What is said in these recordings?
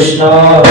Hare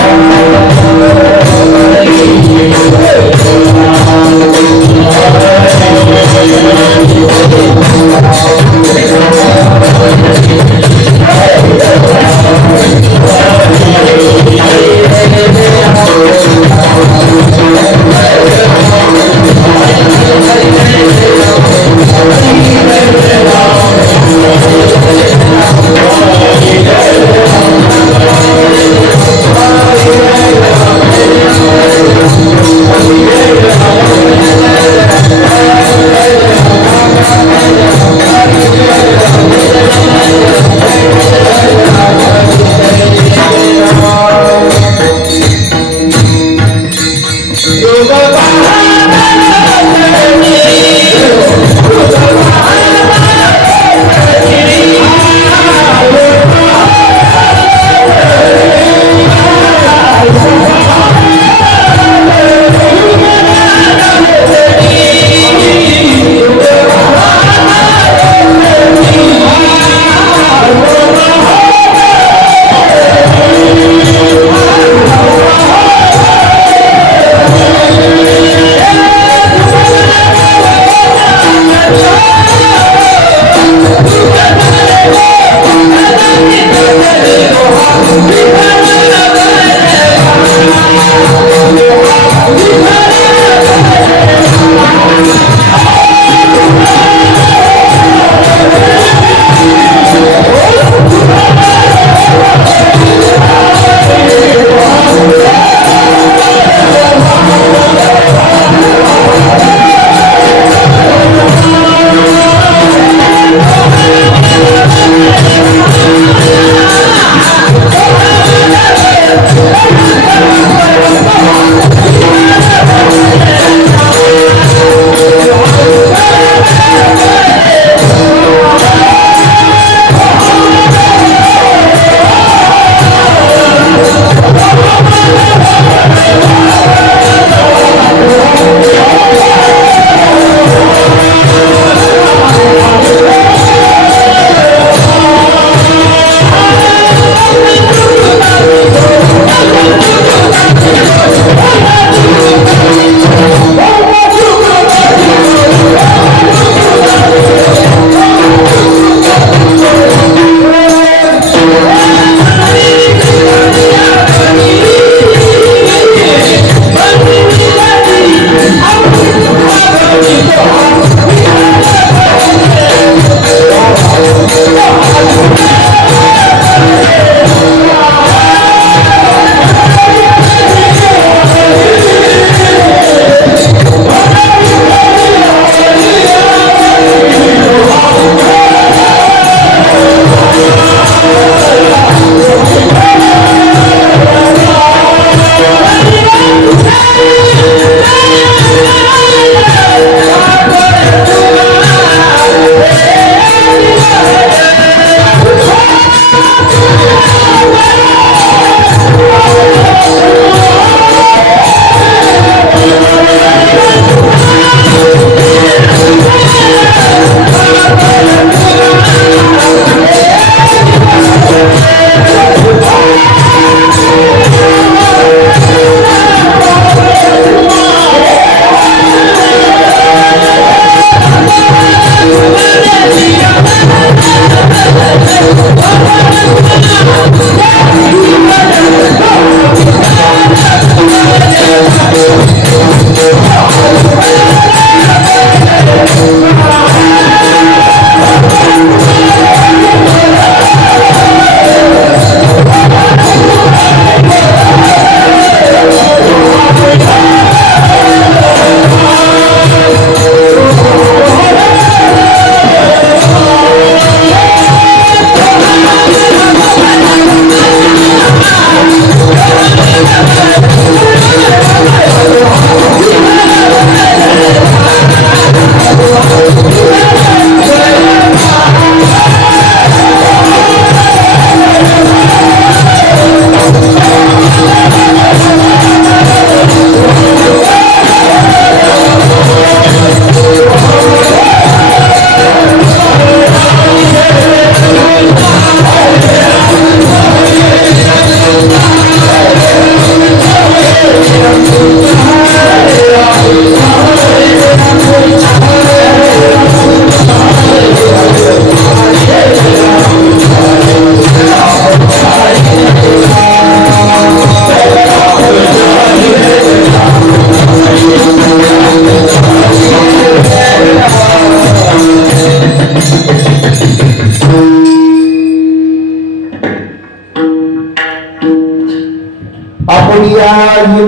Apulia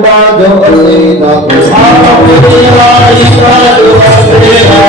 बाजो असे दाखो Apulia बाजो असे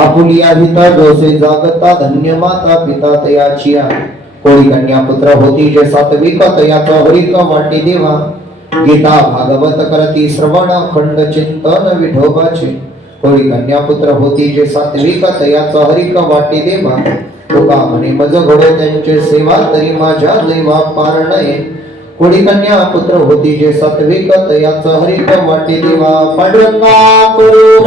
आपुलिया हिता जोसे जागता धन्य माता पिता तयाचिया कोळी कन्या पुत्र होती जे सात्विक तयाचा हरिक वाटी देवा गीता भागवत करती श्रवण खंड चिंतन विठोबाचे कोळी कन्या पुत्र होती जे सात्विक तयाचा हरिक वाटी देवा तुका म्हणे मज घडो त्यांचे सेवा तरी माझ्या देवा पार नये कोळी कन्या पुत्र होती जे सात्विक तयाचा हरिक वाटी देवा पांडुरंगा करू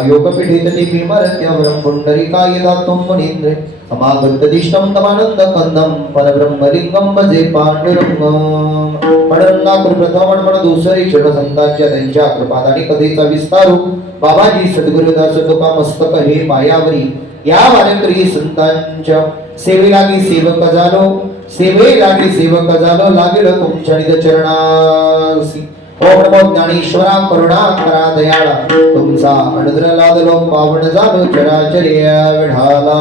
महायोगपीठितनि भीमरत्यवरं पुण्डरीकाय दातुं मुनीन्द्रे समागतदिष्टं तमानन्द कंदं परब्रह्मलिंगं भजे पांडुरंगं पांडुरंगा प्रथम पण दुसरी क्षणसंतांच्या त्यांच्या कृपादानी कधीचा विस्तारू बाबाजी सद्गुरुदास तुका मस्तक हे मायावरी या वारकरी संतांच्या सेवेलागी सेवक झालो लागेल तुमच्या निज चरणासी ओम नमो ज्ञानेश्वरा करुणाकरा दयाळा तुमचा अनुग्रह लादलो पावन झालो चराचर्य विढाला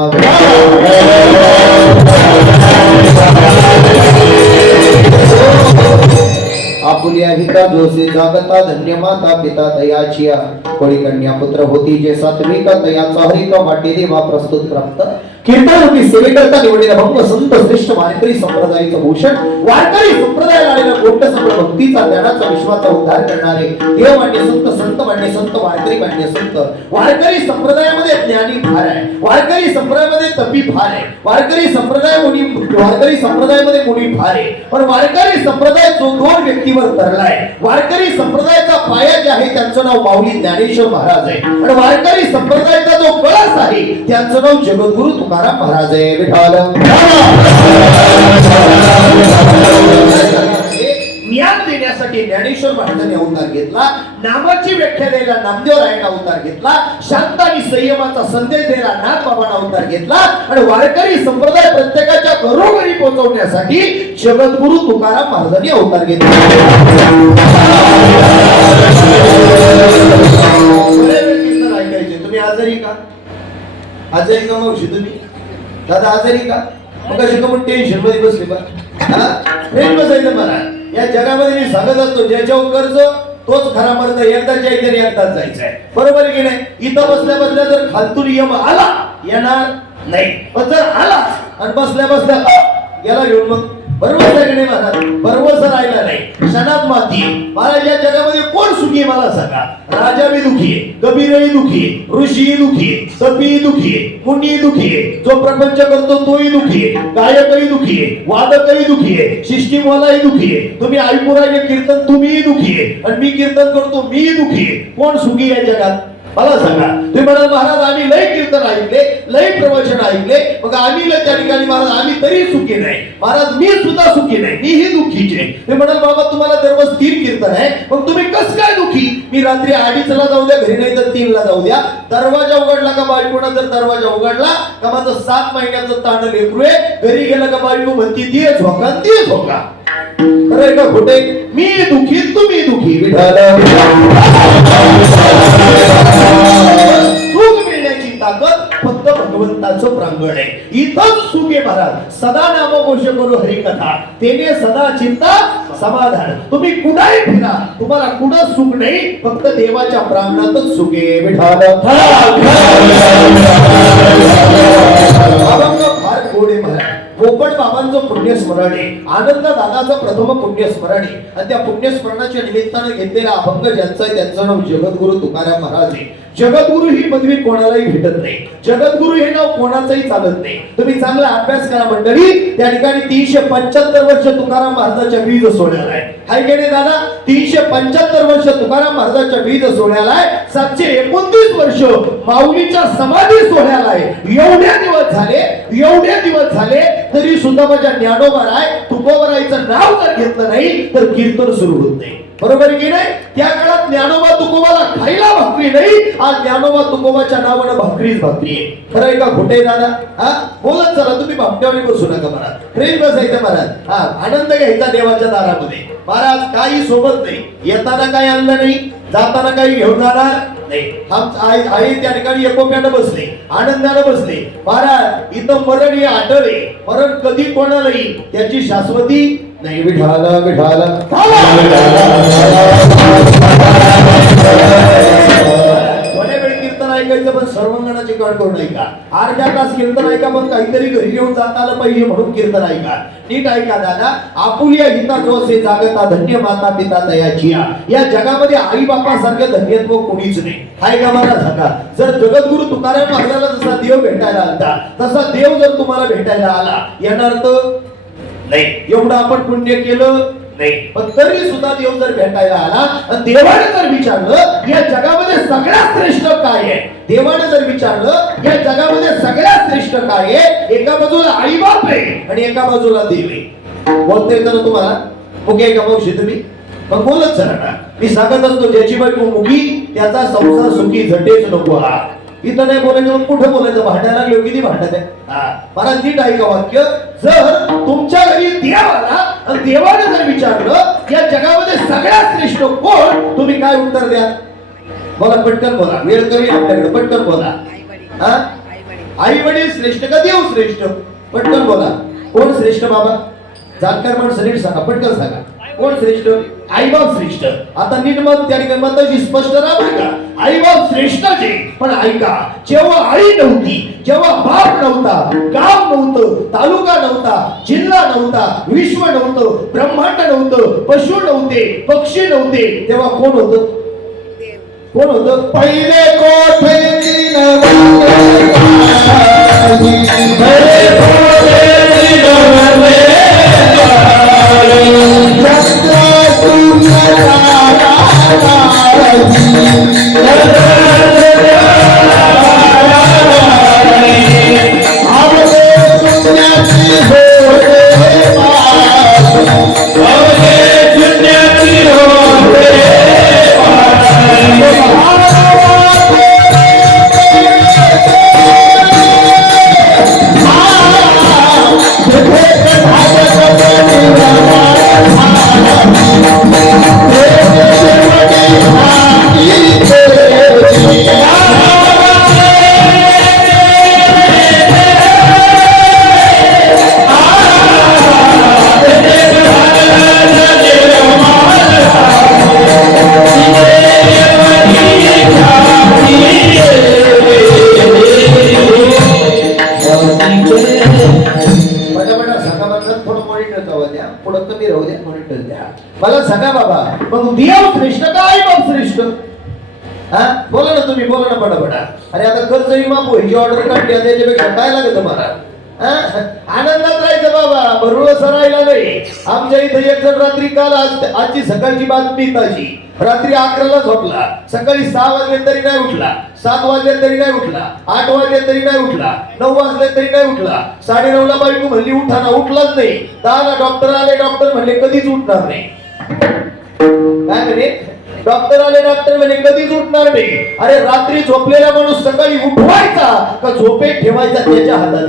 आपुलिया हिता जोसे जागता धन्य माता पिता तयाचिया कोळी कन्या पुत्र होती जे सात्विक तयाचा हरिक वाटी देवा प्रस्तुत प्राप्त कीर्तन रूपी सेवेकरता निवडलेला भंग संत श्रेष्ठ वारकरी संप्रदायाचं भूषण वारकरी संप्रदायाला आलेला गोष्ट सगळं भक्तीचा ज्ञानाचा विश्वाचा उद्धार करणारे देव मान्य संत मान्य संत वारकरी मान्य संत वारकरी संप्रदायामध्ये ज्ञानी फार आहे वारकरी संप्रदायामध्ये तपी फार आहे वारकरी संप्रदायामध्ये मुनी फार आहे पण वारकरी संप्रदाय जो दोन व्यक्तीवर तरलाय वारकरी संप्रदायाचा पाया जे आहे त्यांचं नाव माऊली ज्ञानेश्वर महाराज आहे आणि वारकरी संप्रदायाचा जो कळस आहे त्यांचं नाव जगद्गुरु तुकाराम महाराज आहे विठाल ज्ञान देण्यासाठी ज्ञानेश्वर महाराजांनी अवतार घेतला नामाची व्याख्या द्यायला नामदेव रायाने अवतार घेतला शांत आणि संयमाचा संदेश द्यायला नाथबाबांना अवतार घेतला आणि वारकरी संप्रदाय प्रत्येकाच्या घरोघरी पोहोचवण्यासाठी जगद्गुरु तुकाराम महाराजांनी अवतार घेतला ऐकायचे तुम्ही आजारी का मावशी तुम्ही दादा आजारी का मग कशी कमून टेन्शन मध्ये बसले बा फ्रेंड बसायचं मला या जगामध्ये मी सांगत असतो ज्याच्यावर कर्ज तोच खरा मर्द एकदाच्या इथे एकदाच जायचंय बरोबर आहे की नाही इथं बसल्या बसल्या जर खालतून यम आला येणार नाही पण जर आला आणि बसल्या बसल्या गेला घेऊन मग बरोबर आहे की नाही महाराज बरोबर राहिला नाही क्षणात माती महाराज या जगामध्ये कोण सुखी आहे मला सांगा राजा भी दुखी आहे कबीरही दुखी आहे ऋषी दुखी आहे सपी दुखी आहे मुनी दुखी आहे जो प्रपंच करतो तोही दुखी आहे गायकही दुखी आहे वादकही दुखी आहे सिस्टीमवालाही दुखी आहे तुम्ही ऐकू राहिले कीर्तन तुम्हीही दुखी आहे आणि मी कीर्तन करतो मीही दुखी आहे कोण सुखी आहे जगात मला सांगा तुम्ही म्हणाल महाराज आम्ही लय कीर्तन ऐकले लय प्रवचन ऐकले मग आम्ही त्या ठिकाणी महाराज आम्ही तरी सुखी नाही महाराज मी सुद्धा सुखी नाही मीही दुःखीचे तुम्ही म्हणाल बाबा तुम्हाला दररोज 3 कीर्तन आहे मग तुम्ही कस काय दुखी मी रात्री 2:30ला जाऊ द्या घरी नाही तर 3ला जाऊ द्या दरवाजा उघडला का बायकोना जर दरवाजा उघडला का माझं 7 महिन्याचं ताण लेकरू आहे घरी गेला का बायको म्हणती ती झोका ती झोका अरे का खोटे मी दुखी तुम्ही दुखी सुख मिळण्याची ताकद फक्त भगवंताचं प्रांगण आहे इथंच सुख आहे महाराज सदा नामघोष करू हरिकथा तेने सदा चिंता समाधान तुम्ही कुणाही फिरा तुम्हाला कुणं सुख नाही फक्त देवाच्या प्रांगणातच सुख आहे विठाल अभंग फार गोड आहे महाराज पोपट बाबांचं पुण्यस्मरण आहे आनंद दादाचं प्रथम पुण्यस्मरण आहे आणि त्या पुण्यस्मरणाच्या निमित्तानं घेतलेला अभंग ज्यांचा आहे त्यांचं नाव जगद्गुरु तुकाराम महाराज आहे जगद्गुरु ही पदवी कोणालाही भेटत नाही जगद्गुरु हे नाव कोणाचंही चालत नाही तुम्ही चांगला अभ्यास करा मंडळी त्या ठिकाणी 375 वर्ष तुकाराम महाराजांच्या बीज सोहळ्याला आहे हाय की नाही दादा 375 वर्ष तुकाराम महाराजांच्या बीज सोहळ्याला आहे 729 वर्ष माऊलीच्या समाधी सोहळ्याला आहे एवढे दिवस झाले तरी सुद्धा माझ्या ज्ञानोबाराय तुकोबारायचं नाव जर घेतलं नाही तर कीर्तन सुरू होत नाही बरोबर की नाही त्या काळात ज्ञानोबा तुकोबाला खायला भाकरी नाही आज ज्ञानोबा तुकोबाच्या नावानं भाकरीच भाकरी आहे खरं आहे का खोटे दादा हा बोलत चला तुम्ही भामट्यावरी बसू नका महाराज ट्रेन बसायचं महाराज हा आनंद घ्यायचा देवाच्या दारामध्ये महाराज काही सोबत नाही येताना काही आणलं नाही जाताना काही घेऊन जाणार नाही आई त्या ठिकाणी एकोप्यानं बसले आनंदानं बसले महाराज इथं मरण हे आठवले मरण कधी कोणाला येईल त्याची शाश्वती नाही विठाल विठाल कीर्तन ऐकायचं पण सर्वांगणाची काळ करू ऐका अर्ध्या तास कीर्तन ऐका पण काहीतरी घरी घेऊन जाता आलं पाहिजे म्हणून कीर्तन ऐका नीट ऐका दादा आपुलिया हिता जोसे जागता धन्य माता पिता तयाची या जगामध्ये आई बापासारखं धन्यत्व कोणीच नाही हाय का मला सांगा जर जगद्गुरु तुकाराम महाराजाला जसा देव भेटायला आला तसा देव जर तुम्हाला भेटायला आला येणार तर नाही एवढं आपण पुण्य केलं नाही पण तरी सुद्धा देव जर भेटायला आला आणि देवाने जर विचारलं या जगामध्ये सगळ्यात श्रेष्ठ काय आहे देवाने जर विचारलं या जगामध्ये सगळ्यात श्रेष्ठ काय आहे एका बाजूला आई बाप आहे आणि एका बाजूला देव आहे बोलते तर तुम्हाला मुके का मावशी तुम्ही मग बोलत चला मी सांगत असतो ज्याची बायको मुकी त्याचा संसार सुखी झटेच नको हा इथं नाही बोलायचं मग कुठं बोलायचं भांडायला लागलो किती भांडत आहे मला नीट ऐका वाक्य जर तुमच्या घरी देव आला आणि देवाने जर विचारलं या जगामध्ये सगळ्यात श्रेष्ठ कोण तुम्ही काय उत्तर द्या बोला पटकन बोला वेळ कमी आपल्याकडे पटकन बोला आई वडील श्रेष्ठ का देव श्रेष्ठ पटकन बोला कोण श्रेष्ठ बाबा जाणकार माणसं नीट सांगा पटकन सांगा कोण श्रेष्ठ आई बाप श्रेष्ठ आता नीट मत त्या ठिकाणी मताची स्पष्ट राहा का आई बाप श्रेष्ठ जे पण ऐका जेव्हा आई नव्हती जेव्हा बाप नव्हता गाव नव्हतं तालुका नव्हता जिल्हा नव्हता विश्व नव्हतं ब्रह्मांड नव्हतं पशु नव्हते पक्षी नव्हते तेव्हा कोण होतं पहिले कोठे पुढं कमी राहू द्या मॉनिटर द्या. मला सांगा बाबा, मग देव श्रेष्ठ का आई बाप श्रेष्ठ? हा बोला ना तुम्ही, बोला ना पटापटा. अरे आता कर्ज विमा ही ऑर्डर काढली त्याच्यापेक्षा काय लागत तुम्हाला? आनंदात राहायचं बाबा, भरवसा राहिला नाही. आमच्या इथे एक जण रात्री काल आजची सकाळची बातमी ताजी, रात्री 11ला झोपला, सकाळी 6 वाजले तरी नाही उठला, 7 वाजले तरी नाही उठला, 8 वाजले तरी नाही उठला, 9 वाजले तरी नाही उठला, 9:30ला बायको म्हणली उठा ना, उठलाच नाही. 10ला डॉक्टर आले, डॉक्टर म्हणले कधीच उठणार नाही. काय म्हणे? डॉक्टर आले, डॉक्टर म्हणे कधीच उठणार नाही. अरे रात्री झोपलेला माणूस सकाळी उठवायचा का झोपेत ठेवायचा त्याच्या हातात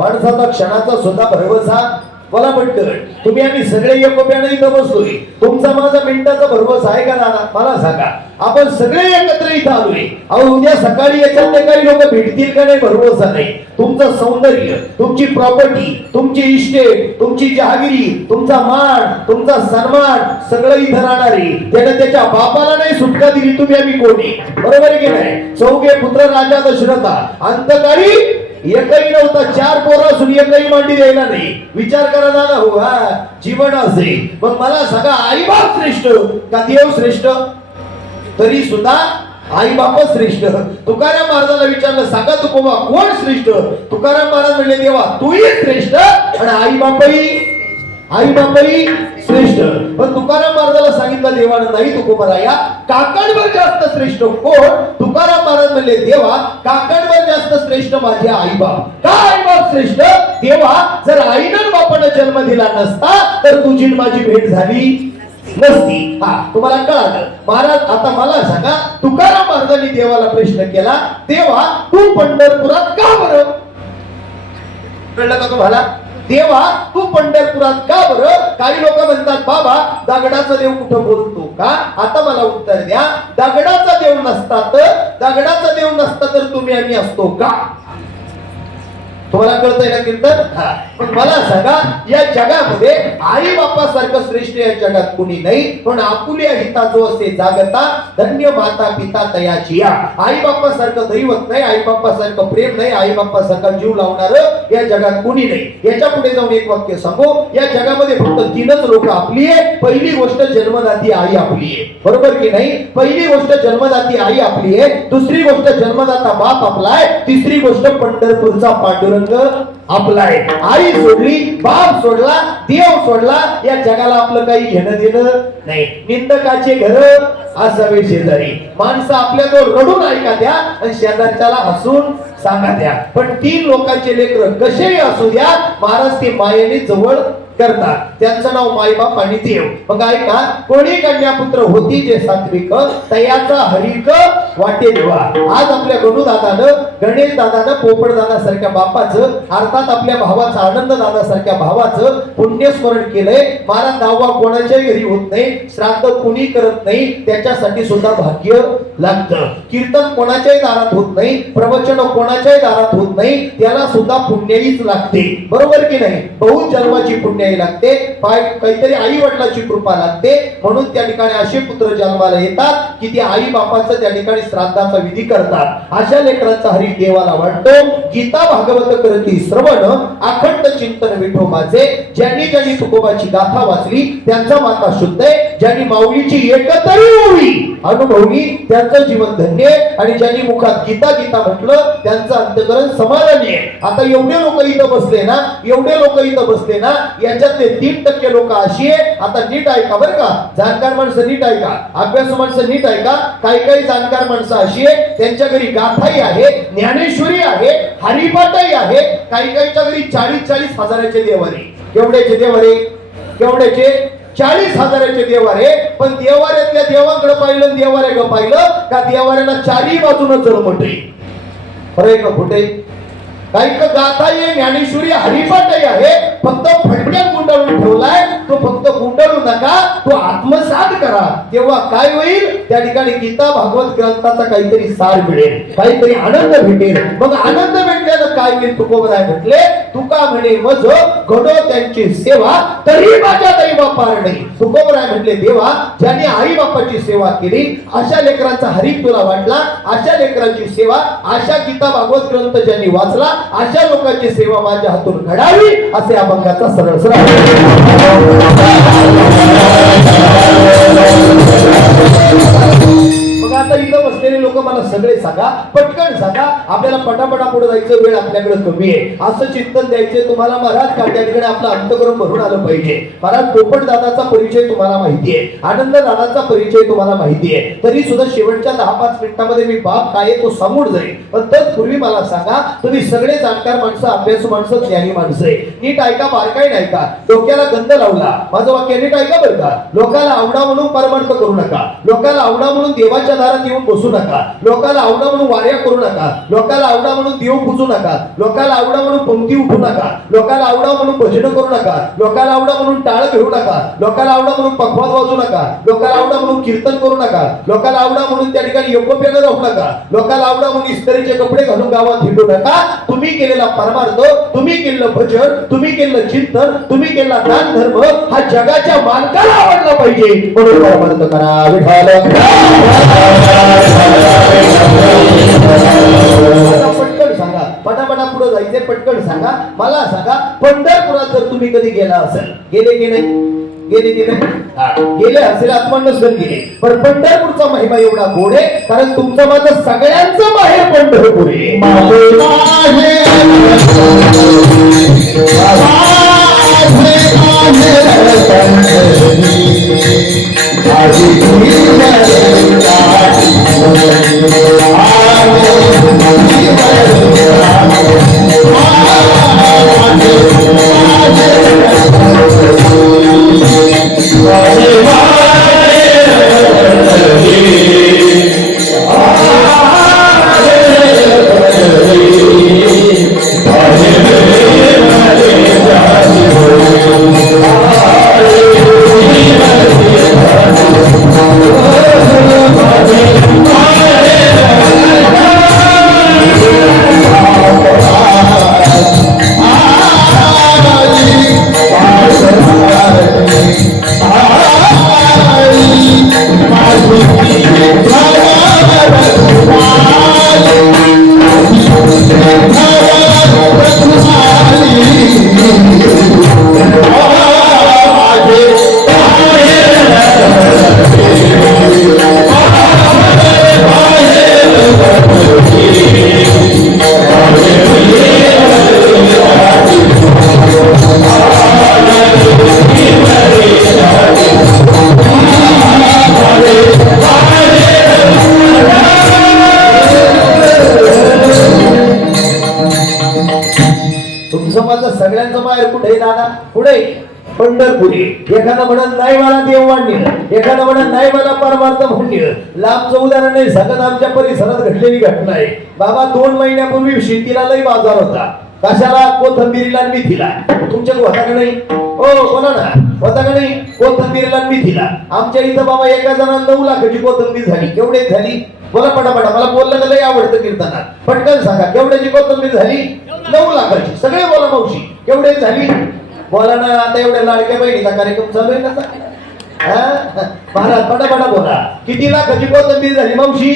माणसाचा क्षणाचा सुद्धा भरवसा. मला पटकन तुम्ही आम्ही सगळे एकोप्याने इथं बसलोय, तुमचा माझा मिनिटाचा भरवसा आहे का दादा? मला सांगा, आपण सगळे एकत्र इथं आलोय. अहो उद्या सकाळी याच्यातले काही लोक भेटतील का नाही भरवसा नाही. तुमचं सौंदर्य, तुमची प्रॉपर्टी, तुमची इस्टेट, तुमची जहागिरी, तुमचा मान, तुमचा सन्मान सगळं इथं राहणार आहे. त्याने त्याच्या बापाला नाही सुटका दिली, तुम्ही आम्ही कोणी? बरोबर आहे की नाही? चौघे पुत्र राजा दशरथा, अंतकाळी एकही नव्हता, 4 पोरं असून एकही मांडी द्यायला नाही. विचार करा ना हो, हा जीवन असे. मग मला सांगा, आई बाप श्रेष्ठ का देव श्रेष्ठ? तरी सुद्धा आई बाप श्रेष्ठ. तुकाराम महाराजांना विचारलं, सांगा तुकोबा कोण श्रेष्ठ? तुकाराम महाराज म्हणले, देवा तूही श्रेष्ठ आणि आई बापही श्रेष्ठ. पण तुकाराम महाराजाला सांगितलं देवानं, नाही तुकोबराया, काकांवर जास्त श्रेष्ठ कोण? तुकाराम महाराज म्हणले, देवा काकांवर जास्त श्रेष्ठ माझे आई बाप. का आई बाप श्रेष्ठ? देवा जर आईनं बापानं जन्म दिला नसता तर तुझी माझी भेट झाली नसती. हा तुम्हाला कळालं? महाराज आता मला सांगा, तुकाराम महाराजांनी देवाला प्रश्न केला, देवा तू पंढरपुरात का बरं? कळलं का तुम्हाला? देवा तू पंढरपुरात का बरं? काही लोक म्हणतात, बाबा दगडाचा देव कुठं बोलतो का? आता मला उत्तर द्या, दगडाचा देव नसता तर तुम्ही आम्ही असतो का? तुम्हाला कळतंय का कीर्तन? पण मला सांगा, या जगामध्ये आई बापासारखं श्रेष्ठ या जगात कुणी नाही. पण आपुल्या हिता जो असे जागता, धन्य माता पिता तयाची. आई बापासारखं दैवत नाही, आई बापासारखं प्रेम नाही, आई बापासारखा जीव लावणार या जगात कुणी नाही. याच्या पुढे जाऊन एक वाक्य सांगू, या जगामध्ये फक्त 3च लोक आपली आहे. पहिली गोष्ट जन्मदाती आई आपली आहे, बरोबर की नाही? पहिली गोष्ट जन्मदाती आई आपली आहे, दुसरी गोष्ट जन्मदाता बाप आपला आहे, तिसरी गोष्ट पंढरपूरचा पांडुरंग आपला आहे. आई सोडली, बाप सोडला, देव सोडला, या जगाला आपलं काही घेणं देणं नाही. निंदकाचे घर असावे शेजारी. माणसं आपल्या तो रडून ऐका द्या आणि शेजारच्याला हसून सांगा द्या. पण 3 लोकांचे लेकर कसेही असू द्या, महाराज ते मायेने जवळ करतात. त्यांचं नाव मायबाप आणि देव. मग ऐका, कोणी कन्या पुत्र होती जे सात्विक, तयाचा हरिक वाटे देवा. आज आपल्या गणू दादानं, गणेश दादानं, पोपट दादा सारख्या बापाचं, अर्थात आपल्या भावाचं, आनंद दादा सारख्या भावाचं पुण्यस्मरण केलंय. महाराज दहावा कोणाच्याही घरी होत नाही, श्राद्ध कुणी करत नाही, त्याच्यासाठी सुद्धा भाग्य लागतं. कीर्तन कोणाच्याही दारात होत नाही, प्रवचन कोणाच्याही दारात होत नाही, त्याला सुद्धा पुण्यहीच लागते, बरोबर की नाही? बहुत जन्माची पुण्य पुण्याई लागते काहीतरी आई वडिलांची कृपा लागते म्हणून त्या ठिकाणी असे पुत्र जन्माला येतात की ते आई बापाचं त्या ठिकाणी श्राद्धाचा विधी करतात. अशा लेकरांचा हरी देवाला वाटतो. गीता भागवत करती श्रवण अखंड चिंतन विठोबाचे. ज्यांनी ज्यांनी तुकोबाची गाथा वाचली त्यांचा माता शुद्ध आहे. ज्यांनी माऊलीची एकतरी ओवी अनुभवली त्यांचं जीवन धन्य आहे. आणि ज्यांनी मुखात गीता गीता म्हटलं त्यांचं अंतकरण समाधानी आहे. आता एवढे लोक इथं बसले ना, एवढे लोक इथं बसले ना, याच्यातले 3% लोक अशी आहे. आता नीट ऐका बरं का, जाणकार माणसं नीट ऐका, अभ्यासू माणसं नीट ऐका. काही काही जाणकार माणसं अशी आहे त्यांच्या घरी गाथाही आहे, ज्ञानेश्वरी आहे, हरिपाठही आहे. काही काहीच्या घरी 40-40 हजाराचे देवारे. केवढ्याचे देवारे? केवढ्याचे? 40,000चे देवारे. पण देवाऱ्यातल्या देवाकडे पाहिलं, देवाऱ्याकडे पाहिलं का देवाऱ्याला चारही बाजूनं जळमट आहे. खरंय का खोटे? काही गाथा आहे, ज्ञानेश्वरी हरिपाठही आहे. फक्त फटक्यात गुंडाळून ठेवलाय. तो फक्त गुंडाळू नका, तो आत्मसात करा. तेव्हा काय होईल? त्या ठिकाणी गीता भागवत ग्रंथाचा काहीतरी सार मिळेल, काहीतरी आनंद भेटेल. मग आनंद भेटल्यानं काय होईल? तुकोबराय म्हटले, तुका म्हणे मज घडो त्यांची सेवा तरी माझ्या दैवा पार नाही. तुकोबराय म्हटले, देवा ज्यांनी आई बापाची सेवा केली अशा लेकरांचा हरी तुला वाटला. अशा लेकरांची सेवा, अशा गीता भागवत ग्रंथ ज्यांनी वाचला अशा लोकांची सेवा माझ्या हातून घडावी असे अभंगाचा सरळ सरळ. मग आता इथं बसलेले लोक मला सगळे सांगा, पटकन सांगा. आपल्याला पटापटा पुढे जायचं, वेळ आपल्याकडे कमी आहे. असं चिंतन द्यायचे तुम्हाला महाराज का त्या ठिकाणी आपलं अंतकरण भरून आलं पाहिजे. महाराज पोपट दादाचा परिचय तुम्हाला माहिती आहे, आनंद दादाचा परिचय तुम्हाला माहिती आहे. तरी सुद्धा शेवटच्या 10-5 मिनिटांमध्ये मी बाप काय तो सांगून जाईल. पण तत्पूर्वी मला सांगा, तुम्ही सगळे जाणकार माणसं, अभ्यासू माणसं, ज्ञानी माणसं आहे. नीट ऐका, बारकाई नाही का, डोक्याला गंध लावला. माझं वाक्य नीट ऐका बरं का. लोकाला आवडा म्हणून परमार्थ करू नका. लोकाला आवडा म्हणून देवाच्या दारात येऊन बसू नका. लोकाला आवडा म्हणून वाऱ्या करू नका. लोकाला आवडा म्हणून देव पूजू नका. लोकाला आवडा म्हणून पंक्ती उठू नका. लोकाला आवडा म्हणून भजन करू नका. लोकाला आवडा म्हणून टाळ घेऊ नका. लोकाला आवडा म्हणून पखवाद वाजू नका. लोकाला आवडा म्हणून कीर्तन करू नका. लोकाला आवडा म्हणून त्या ठिकाणी योग्यपणे राहू नका. लोकाला आवडा म्हणून इस्त्रीचे कपडे घालून गावात हिंडू नका. तुम्ही केलेला परमार्थ, तुम्ही केलेलं भजन, तुम्ही केलेलं चिंतन, तुम्ही केलेला दान धर्म हा जगाच्या मालकाला आवडला पाहिजे म्हणून परमार्थ करा. पटकन सांगा, पटापटा पुढे जायचे, पटकन सांगा. मला सांगा, पंढरपुरात जर तुम्ही कधी गेला असेल, गेले की नाही? गेले की नाही? गेले असेल, आत्मनसर गेले. पण पंढरपूरचा महिमा एवढा गोड आहे कारण तुमचं माझं सगळ्यांचं माहेर पंढरपूर आहे. सगळ्यांचं माहेर कुठे दादा? पुढे पंढरपुरी. एखादा म्हणत नाही मला देव मान्य, एखादा म्हणत नाही मला परमार्थ मान्य. लांबचं उदाहरण नाही सांगत, आमच्या परिसरात घडलेली घटना आहे. बाबा 2 महिन्यापूर्वी शेतीला लई बाजार होता. कशाला? कोथंबीरीला आणि मेथीला. तुमच्या होता का नाही? हो बोला ना, होता का नाही? कोथंबीरीला आणि मेथीला. आमच्या इथं बाबा एका जणांना 9 लाखाची कोथंबीर झाली. केवढे झाली? बोला पटापटा, मला बोललं का लई आवडतं कीर्तनात. पटकन सांगा, केवढ्याची कोथंबीर झाली? 9 लाखाची. सगळे बोला मावशी, केवढे झाली? बोला ना, आता एवढ्या लाडक्या बहिणीचा कार्यक्रम चालू आहे ना. महाराज पटापटा बोला. किती लाखाची कोथिंबीर झाली मावशी?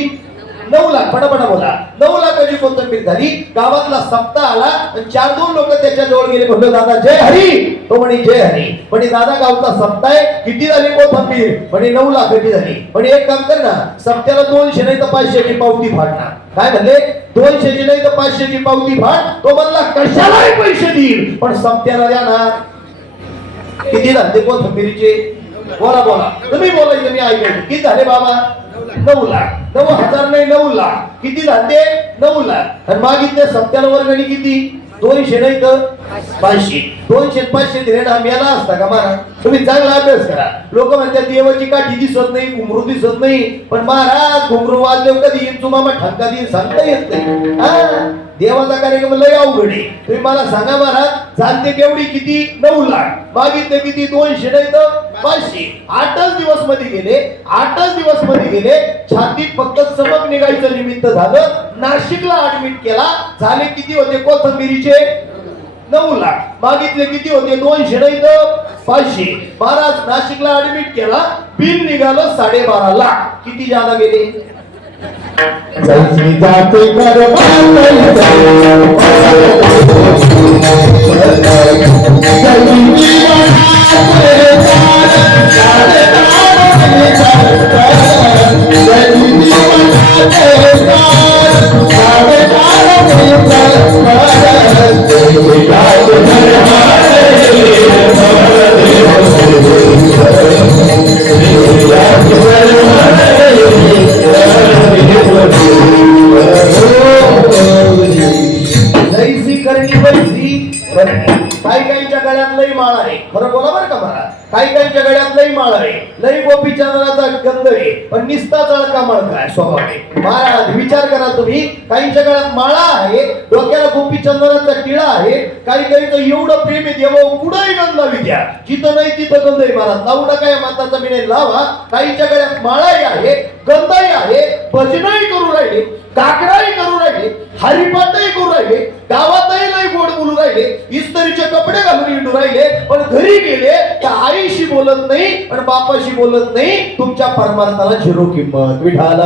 9 लाख. पटापटा बोला. 9 लाखाची कोथिंबीर झाली. गावातला सप्ताह आला आणि 4-2 लोक त्याच्या जवळ गेले. म्हणलं दादा जय हरी. तो म्हणे जय हरी. म्हणे दादा गावचा सप्ताह आहे, किती झाली कोथिंबीर? म्हणे 9 लाखाची झाली. म्हणे एक काम कर ना, सप्त्याला 200 नाही तर 500ची पावती फाडणार. काय म्हणले? 200ची नाही तर 500ची पावती फाड. तो म्हणला कशालाही पैसे देईल पण सप्त्याला द्या ना. किती झाले कोथिंबीरीचे? बोला बोला, तुम्ही बोलायचं मी ऐकायचं. किती झाले बाबा? 9 लाख. 9,000 नाही 9 लाख. किती झाले? 9 लाख. आणि मागितले सप्त्याला वर्गणी किती? 200 नाही तर 500. 200-500 दिले ना मेला असता का महाराज? तुम्ही चांगला अभ्यास करा. लोक म्हणतात देवाची काठी दिसत नाही, घुंगरू दिसत नाही. पण महाराज घुंगरू वाजले कधी तुम्हाला ठणका देईल सांगता येत नाही. देवाचा कार्यक्रम लय अवघड आहे. तुम्ही मला सांगा महाराज, चालते केवढी? किती? 9 लाख. मागितले किती? 200 नाही तर 500. 8च दिवस मध्ये गेले. 8च दिवस मध्ये गेले. छातीत फक्त चमक निघायचं निमित्त झालं. नाशिकला ऍडमिट केला. झाले किती होते कोथिंबीरीचे? 9 लाख. मागितले किती होते? 200 नाही तर 500. महाराज नाशिकला ऍडमिट केला. बिल निघालं 12.5 लाख. किती जादा गेले? जैसी जाते कर काहीच्या गळ्यात लई माळ आहे. खरं बोला बरं का मला. काहीच्या गळ्यात लई माळ आहे, लई गोपी चंद्राचा गंध आहे, पण निस्ता जळका मळका स्वभाव आहे. महाराज विचार करा तुम्ही. काहीच्या गळ्यात माळा आहे, डोक्याला गोपी चंद्राचा टिळा आहे. काहीचं एवढं प्रेम आहे देवा कुठंही गंध लावी द्या. जिथं नाही तिथं गंध आहे. महाराज लावू नका या माताचा मी नाही लावा. काहीच्या गळ्यात माळाही आहे, गंधही आहे, भजनही करू राहिले, काकडाही करू राहिले, हरिपाठही करू राहिले, गावातही नाही गोड बोलू राहिले, इस्त्रीचे कपडे घालून हिंडू राहिले. पण घरी गेले तर आईशी बोलत नाही आणि बापाशी बोलत नाही. तुमच्या परमार्थाला झिरो किंमत. विठाला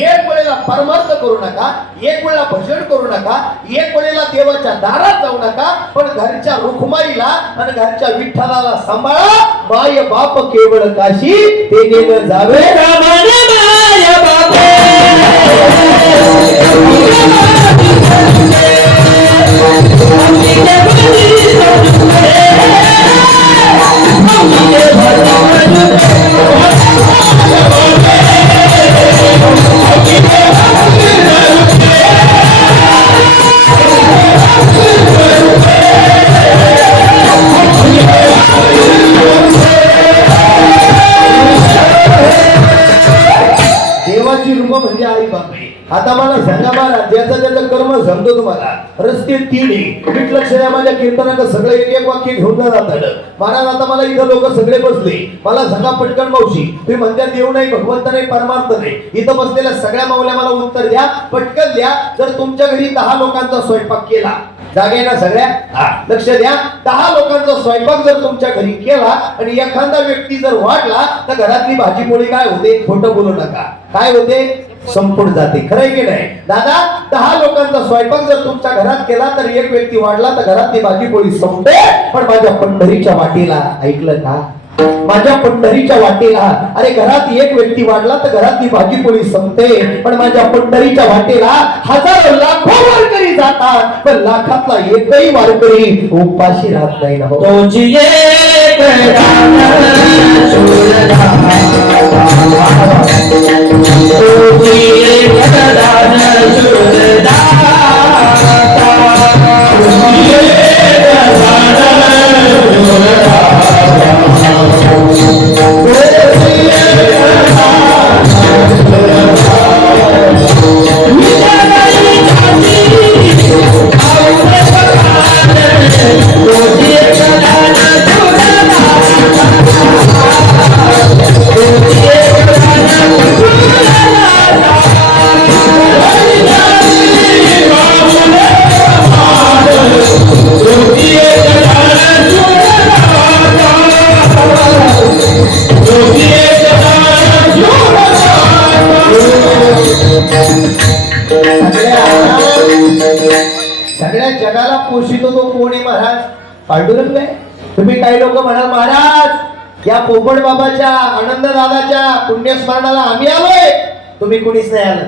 एक वेळेला परमार्थ करू नका, एक वेळेला भजन करू नका, एक वेळेला देवाच्या दारात जाऊ नका. पण घरच्या रुखमाईला आणि घरच्या विठ्ठलाला सांभाळा. माय बाप केवळ काशी ते नेलं जावे रामाने माय बापे. देवाची रूप म्हणजे आई बाप आहे. आता मला सांगा महाराज, ज्याचं त्याचं कर्म समजतो तुम्हाला. रस्ते 3 नीट लक्ष द्या. माझ्या कीर्तनाचं सगळं एक वाक्य घेऊन जातात महाराज. आता मला इथं लोक सगळे बसले. मला सांगा पटकन मावशी, तुम्ही म्हणता देव नाही, भगवंत नाही, परमार्थ नाही. इथं बसलेल्या सगळ्या माऊल्या मला उत्तर द्या, पटकन द्या. जर तुमच्या घरी 10 लोकांचा स्वयंपाक केला, जागे ना सगळ्या? लक्ष द्या. 10 लोकांचा स्वयंपाक जर तुमच्या घरी केला आणि एखादा व्यक्ती जर वाढला तर घरातली भाजी पोळी काय होते? खोटं बोलू नका. काय होते? संपूर्ण जाते. खरंय की नाही दादा? 10 लोकांचा स्वयंपाक जर तुमच्या घरात केला तर एक व्यक्ती वाढला तर घरातली भाजी पोळी संपते. पण माझ्या पंढरीच्या वाटेला, ऐकलं का? माझ्या पंढरीच्या वाटेला, अरे घरात एक व्यक्ती वाढला तर घरातली भाजी पोळी संपते. पण माझ्या पंढरीच्या वाटेला हजारो लाखो वारकरी जातात, पण लाखातला एकही वारकरी उपाशी राहत नाही ना. तुझी एक दान शूरदान, तुझी एक दान शूरदान, तुझी एक दान शूरदान. सगळ्या जगाला पोषितो तो कोण आहे महाराज? पांडुरंग आहे. तुम्ही काही लोक म्हणाल महाराज या पोपट बाबाच्या आनंद दादाच्या पुण्यस्मरणाला आम्ही आलोय, तुम्ही कोणीच नाही आलं,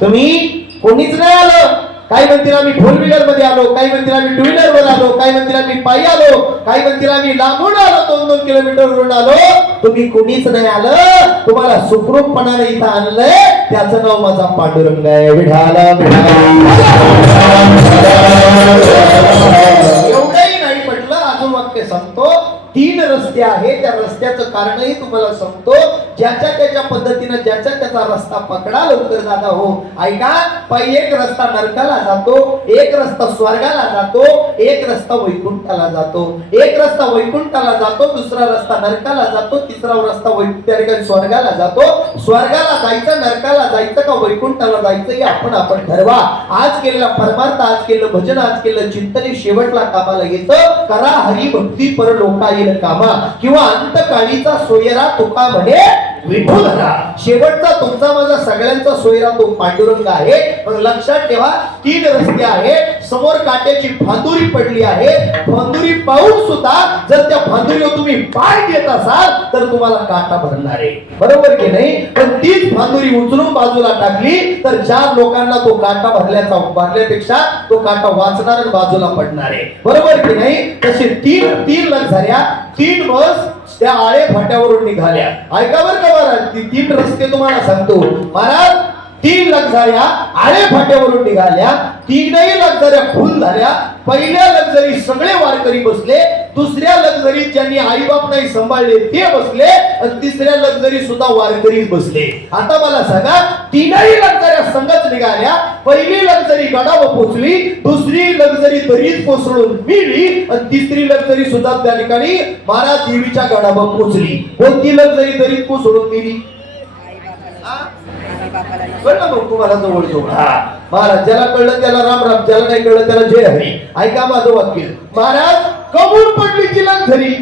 तुम्ही कोणीच नाही आलं. काही म्हणतील आम्ही फोर व्हीलर मध्ये आलो, काही म्हणतील आम्ही टू व्हीलर वर आलो, काही म्हणतील आम्ही पायी आलो, काही म्हणतील आम्ही लांबून आलो, 2-2 किलोमीटर वरून आलो. तुम्ही कोणीच नाही आलं, तुम्हाला सुखरूपपणाने इथं आणलंय, त्याचं नाव माझा पांडुरंग आहे. विठाला एवढंही नाही म्हटलं, अजून वाक्य सांगतो. 3 रस्ते आहे, त्या रस्त्याचं कारणही तुम्हाला सांगतो. ज्याच्या त्याच्या पद्धतीनं ज्याच्या त्याचा रस्ता पकडा लवकर दादा हो. ऐका, एक रस्ता नरकाला जातो, एक रस्ता स्वर्गाला जातो, एक रस्ता वैकुंठाला जातो. एक रस्ता वैकुंठाला जातो, दुसरा रस्ता नरकाला जातो, तिसरा रस्ता स्वर्गाला जातो. स्वर्गाला जायचं, नरकाला जायचं का वैकुंठाला जायचं हे आपण ठरवा. आज केलेला परमार्थ, आज केलं भजन, आज केलं चिंतन शेवटला कामाला येतं. करा हरी भक्ती पर लोका येईल कामा, किंवा अंतकाळीचा सोयरा तुका म्हणे विठू धरा. शेवटचा तुमचा माझा सगळ्यांचा सोयरा तो पांडुरंग आहे. पण लक्षात ठेवा, 3 रस्ते आहेत. समोर काट्याची फांदुरी पडली आहे. फांदुरी पाहून सुद्धा जर त्या फांदुरीवर तुम्ही पाय देत असाल तर तुम्हाला काटा भरणार आहे, बरोबर की नाही? पण तीच फांदुरी उचलून बाजूला टाकली तर 4 लोकांना तो काटा भरल्यापेक्षा तो काटा वाचणार आणि बाजूला पडणार आहे, बरोबर की नाही? तसे 3 लक्झऱ्या, 3 बस त्या आळे फाट्यावरून निघाल्या. ऐका बरं का महाराज, 3 रस्ते तुम्हाला सांगतो महाराज. 3 लक्झऱ्या आळे फाट्यावरून निघाल्या, 3ही लक्झऱ्या फुल झाल्या. पहिल्या लक्झरी सगळे वारकरी बसले, दुसऱ्या लक्झरी ज्यांनी आईबाप नाही सांभाळले ते बसले, आणि तिसऱ्या लक्झरी सुद्धा वारकरीच बसले. आता मला सांगा, 3ही लक्झऱ्या संगच निघाल्या. पहिली लक्झरी गडावर पोहोचली, दुसरी लक्झरी दरीत कोसळून मिळली, आणि तिसरी लक्झरी सुद्धा त्या ठिकाणी महाराज देवीच्या गडावर पोहोचली. कोणती लक्झरी दरीत कोसळून मिळली? कळलं मग तुम्हाला जवळ जवळ. महाराज ज्याला कळलं त्याला राम राम, ज्याला नाही कळलं त्याला जय हरी. ऐका माझं वाक्य, महाराज कबूल पडली की लक्झरी.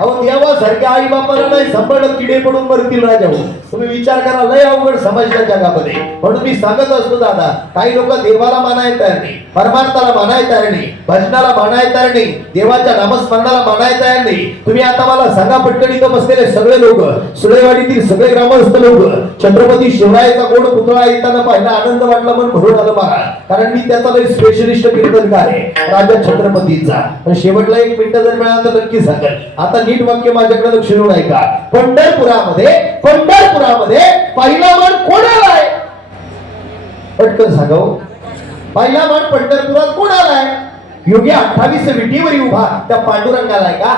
अहो देवासारख्या आई बापाला नाही सांभाळलं, किडे पडून मरतील राजा हो. तुम्ही विचार करा, लय अवघड समाजाच्या जगामध्ये. म्हणून मी सांगत असतो दादा, काही लोक देवाला मानायला तयार नाही, परमार्थाला मानायला तयार नाही, भजनाला मानायला तयार नाही, देवाच्या नामस्मरणाला मानायला तयार नाही. तुम्ही आता मला सांगा, पटकन इथं बसलेले सगळे लोक, सुळेवाडीतील सगळे ग्रामस्थ लोक, छत्रपती शिवरायाचा गोड पुतळा येताना पाहिला, आनंद वाटला, मन भरून आलं मला. कारण मी त्याचा लय स्पेशलिस्ट कीर्तनकार आहे राजा छत्रपतीचा. पण शेवटला 1 मिनिट जर मिळाला तर नक्की सांगेल. आता नीट वाक्य माझ्याकडे लक्ष देऊन ऐका. पंढरपुरामध्ये पहिला मान कोणाला आहे? पटकन सांगा. पहिला मान पंढरपुरात कोणाला आहे? योगी 28 विटीवर उभा त्या पांडुरंगाला आहे का?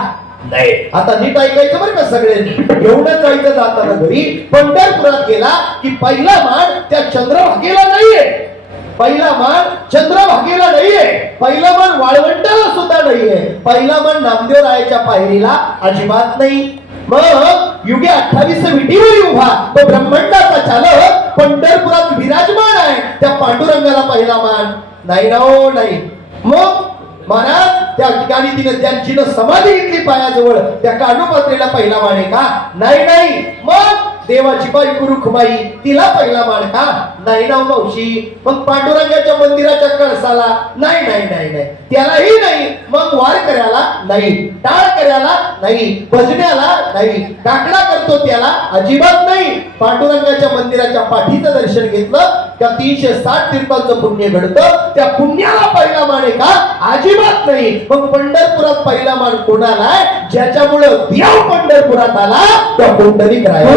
नाही. आता नीट ऐकायचं बरं का सगळ्यांनी. एवढं जायचं जाताना घरी पंढरपुरात गेला की पहिला मान त्या चंद्रभागेला नाहीये, पहिला मान चंद्रभागेला नाहीये, पहिला मान वाळवंटाला सुद्धा नाहीये, पहिला मान नामदेव रायाच्या पायरीला अजिबात नाही. मग युगे 28 विटीवर उभा तो ब्रह्मांडाचा चालक पंढरपुरात विराजमान आहे, त्या पांडुरंगाला पहिला मान नाही ना हो, नाही. मग महाराज त्या ठिकाणी जिनं समाधी घेतली पायाजवळ त्या कानोपात्रेला पहिला मान आहे का? नाही. मग देवाची बायको रुखमाई तिला पहिला मान का? नाही ना मावशी. मग पांडुरंगाच्या मंदिराच्या कळसाला नाही, त्यालाही नाही. मग वारकऱ्याला नाही, टाळकऱ्याला नाही, भजण्याला नाही, काकडा करतो त्याला अजिबात नाही. पांडुरंगाच्या मंदिराच्या पाठीचं दर्शन घेतलं त्या 360 तीर्थांचं पुण्य घडतं, त्या पुण्याला पहिला मान आहे का? अजिबात नाही. मग पंढरपुरात पहिला मान कोणाला आहे? ज्याच्यामुळे देव पंढरपुरात आला त्या पुंडलिक राया.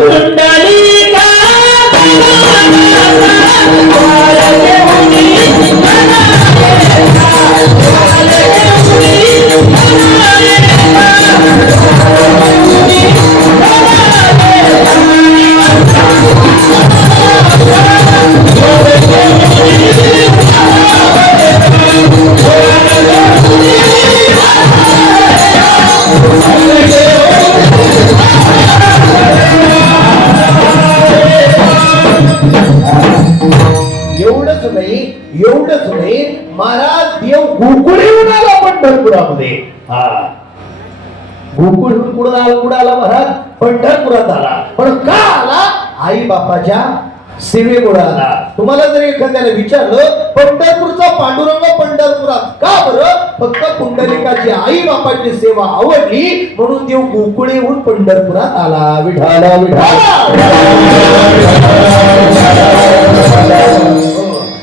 एवढंच नाही महाराज, देव गोकुळहून आला पंढरपुरामध्ये. गोकुळहून कुठं आला महाराज? पंढरपुरात आला. पण का आला? आई बापाच्या सेवेमुळे आला. तुम्हाला जर एखाद्याला विचारलं पंढरपूरचा पांडुरंग पंढरपुरात का बरं, फक्त पुंडलिकाची आई बापाची सेवा आवडली म्हणून देव गोकुळेहून पंढरपुरात आला. विठाला विठाला.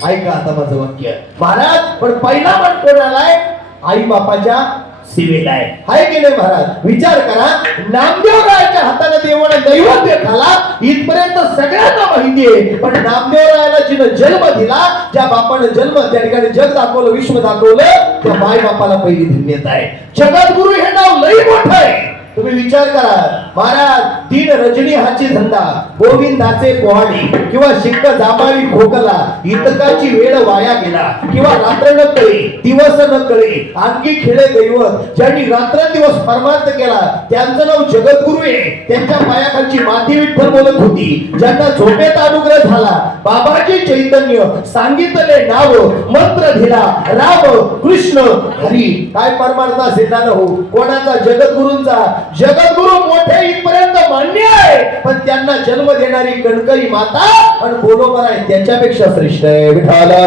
ऐका आता माझं वाक्य महाराज, पण पहिला मठ कोणालाय? आई बापाच्या सेवेला आहे की नाही महाराज? विचार करा, नामदेवरायाच्या हाताने देवाने नैवेद्य खाला इथपर्यंत सगळ्यांना माहिती आहे, पण नामदेवरायाला जिने जन्म दिला, ज्या बापाने जन्म त्या ठिकाणी जग दाखवलं, विश्व दाखवलं, त्या माय बापाला पहिली धन्यता आहे. जगद्गुरु हे नाव लई मोठं आहे. तुम्ही विचार करा महाराज, तीन रजनी हाची धंदा, गोविंदाचे पोहाडी किंवा शिक्क जांभळी खोकला, इतकाची वेळ वाया गेला किंवा रात्र न कळे दिवस न कळे आणखी खेळे दैवत, ज्यांनी रात्रंदिवस परमार्थ केला त्यांचं नाव जगद्गुरु आहे. त्यांच्या पायाखालची माती विठ्ठल बोलत होती. ज्यांना झोपेत अनुग्रह झाला, बाबाजी चैतन्य सांगितले नाव, मंत्र दिला राम कृष्ण हरी. काय परमार्थ असेल ना हो कोणाचा? जगद्गुरूंचा. जगद्गुरु मोठे इथपर्यंत मान्य आहे, पण त्यांना जन्म देणारी कणकई माता आणि बोलोबर आहे त्याच्यापेक्षा श्रेष्ठ आहे. विठाला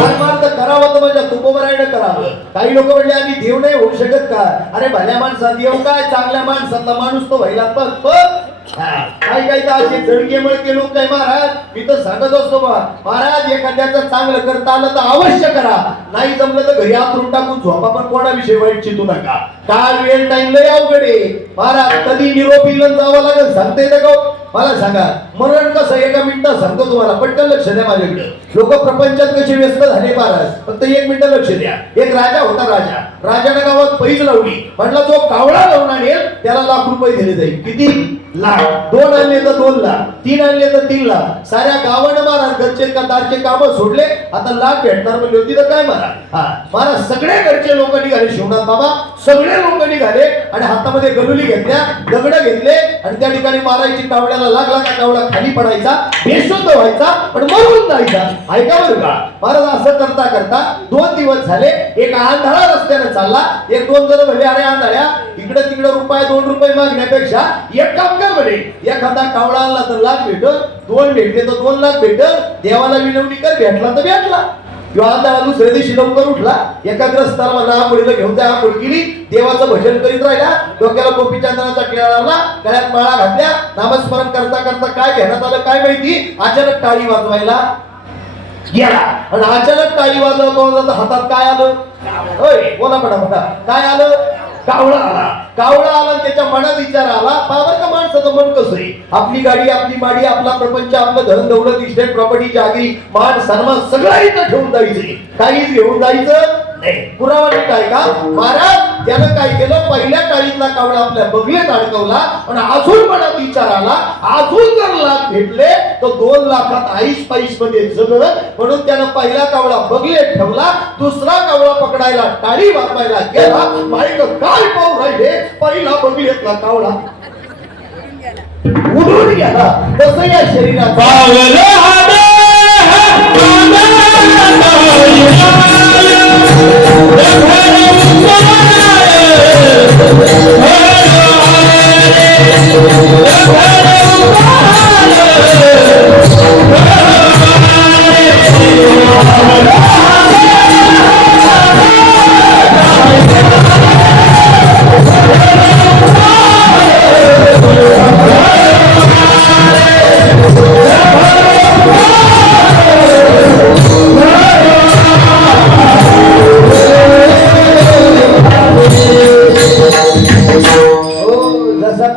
परमार्थ करावं तर म्हणजे तुकोबरायनं करावं. काही लोक म्हणले आम्ही देव नाही होऊ शकत का? अरे भल्या माणसात देव काय, चांगल्या माणसातला माणूस तो व्हायला पण काही काही तर असे जडके मळके लोक काय महाराज. मी तर सांगत असतो महाराज, एखाद्याचं चांगलं करता आलं तर अवश्य करा, नाही जमलं तर घरी आतरून टाकून झोपा, पण कोणाविषयी वाईट चितू नका. काल वेळ टाइम लय अवघड आहे महाराज. कधी निरोपी जावं लागेल सांगता येतं का? मला सांगा, मरण कसं एका मिनिटात सांगतो तुम्हाला, पटकन लक्ष द्या माझ्याकडे. लोक प्रपंचात कसे व्यस्त झाले महाराज, फक्त एक मिनिट लक्ष द्या. एक राजा होता, राजाने गावात पैज लावली, म्हटलं जो कावळा लावून आणेल त्याला ₹1,00,000 दिले जाईल. किती? लाख. 2 आणले तर 2 लाख, 3 आणले तर 3 लाख. साऱ्या गावानं महाराज घरचे का दारचे काम सोडले, आता लाख भेटणार म्हणले होती तर काय महाराज. महाराज सगळे घरचे लोक निघाले शिवनाथ बाबा, सगळे लोक निघाले आणि हातामध्ये गलुली घेतल्या, दगड घेतले आणि त्या ठिकाणी मारायची. कावळ्याला लागला का कावळा खाली पडायचा, बेशुद्ध व्हायचा पण मरून जायचा. ऐका बरं का महाराज, असं करता करता 2 दिवस झाले. एक आंधळा रस्त्याने चालला, 1-2 जण म्हणले अरे आंधळ्या, इकडे तिकडे ₹2 मागण्यापेक्षा एक काम कर म्हणे, एखादा कावळा आणला तर लाख भेटल, 2 भेटले तर 2 लाख भेटल, देवाला विनवणी कर, भेटला तर भेटला. किंवा आंधळा दुसऱ्या दिवशी लवकर उठला, एकाग्रस्ताला म्हणला आंघोळीला घेऊन जा, आंघोळ केली, देवाचं भजन करीत राहिला, डोक्याला गोपीचंदनाचा टिळा लावला, गळ्यात माळा घातल्या, नामस्मरण करता करता काय घेण्यात आलं काय माहिती, अचानक टाळी वाजवायला गेला आणि अचानक टाळी वाजवता हातात काय आलं? होय बोला पटापटा, काय आलं? कावळा आला. कावळा आला आणि त्याच्या मनात विचार आला, पावर का माणसाचं मन कसं आहे, आपली गाडी आपली माडी आपला प्रपंच आपलं धन दौलत इस्टेट प्रॉपर्टी जागरी मान सन्मान सगळं इथं ठेवून जायचे, काहीच घेऊन जायचं नाही. पुरावा नीट आहे का महाराज? त्यानं काय केलं, पहिल्या टाळीतला कावळा आपल्या बगलेत अडकवला आणि अजून मनात विचार आला, अजून जर लाख भेटले तर 2 लाखात आईस पाईस मध्ये जगत, म्हणून त्यानं पहिला कावळा बगलेत ठेवला, दुसरा कावळा पकडायला टाळी वाजवायला गेला. माईक काय पाहू राहिले, पहिला बगलेतला कावळा उडून गेला. तसं या शरीरात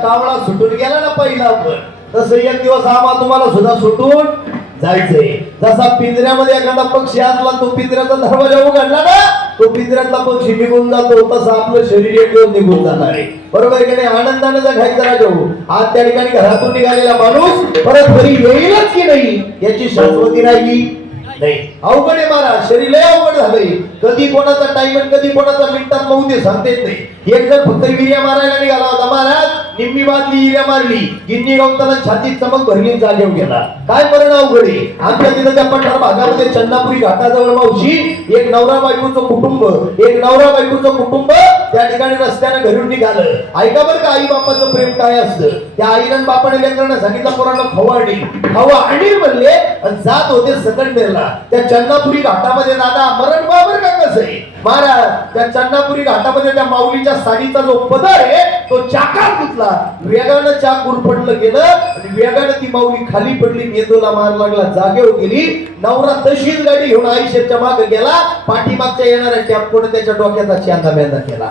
कावळा सुटून गेला ना पहिला, तसं एक दिवस आम्हाला तुम्हाला सुद्धा सुटून जायचंय. जसा पिंजऱ्यामध्ये एखादा पक्षी असला, तो पिंजऱ्याचा दरवाजा उघडला ना, तो पिंजऱ्यातला पक्षी निघून जातो, तसं आपलं शरीर एक दिवस निघून जाणार आहे. बरोबर आहे की नाही? आनंदाने जगायचं राजा हो. आज त्या ठिकाणी घरातून निघालेला माणूस परत घरी येईलच की नाही याची शाश्वती राहिली नाही. अवघड आहे महाराज, शरीर लय अवघड झालंय. कधी कोणाचा टाइम कधी कोणाचा मिनिटात मऊ दे सांगता येत नाही. एक जण फक्त विर्या मारायला निघाला होता महाराज, निम्मी बादली हिऱ्या मारली गिन्नी गवताला छातीत चमक भरली जागेवर गेला. काय परिणाम घडे आमच्या तिथं त्या पठार भागामध्ये चन्नापुरी घाटाजवळ मावशी एक नवरा बायकोचं कुटुंब त्या ठिकाणी रस्त्याने घरून निघालं. ऐका बरं का आई बापाचं प्रेम काय असतं. त्या आईनं आणि बापाने लेकरांना सांगितलं पोरांना खवा आणि म्हणले आणि जात होते सकंडेरला. त्या चन्नापुरी घाटामध्ये दादा मरण बाबर का कसं आहे महाराज त्या चन्नापुरी घाटामध्ये त्या माऊलीच्या साडीचा जो पदर आहे तो चाकात गुंतला. वेगानं चाक गुरफटलं गेलं आणि वेगानं ती माऊली खाली पडली. मेंदूला मार लागला जागेवर गेली. नवरा तशीच गाडी घेऊन आयुष्याच्या मागे गेला. पाठीमागच्या येणाऱ्या टॅम्पोने त्याच्या डोक्याचा चांदा मेंदा केला.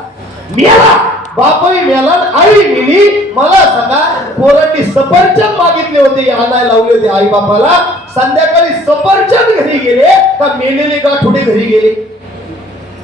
मेला बापही मेला आई मिली. मला सांगा पोरांनी सफरचंद मागितले होते आणायला लावले होते आई बापाला. संध्याकाळी सफरचंद घरी गेले का मेलेले गाठोडे घरी गेले.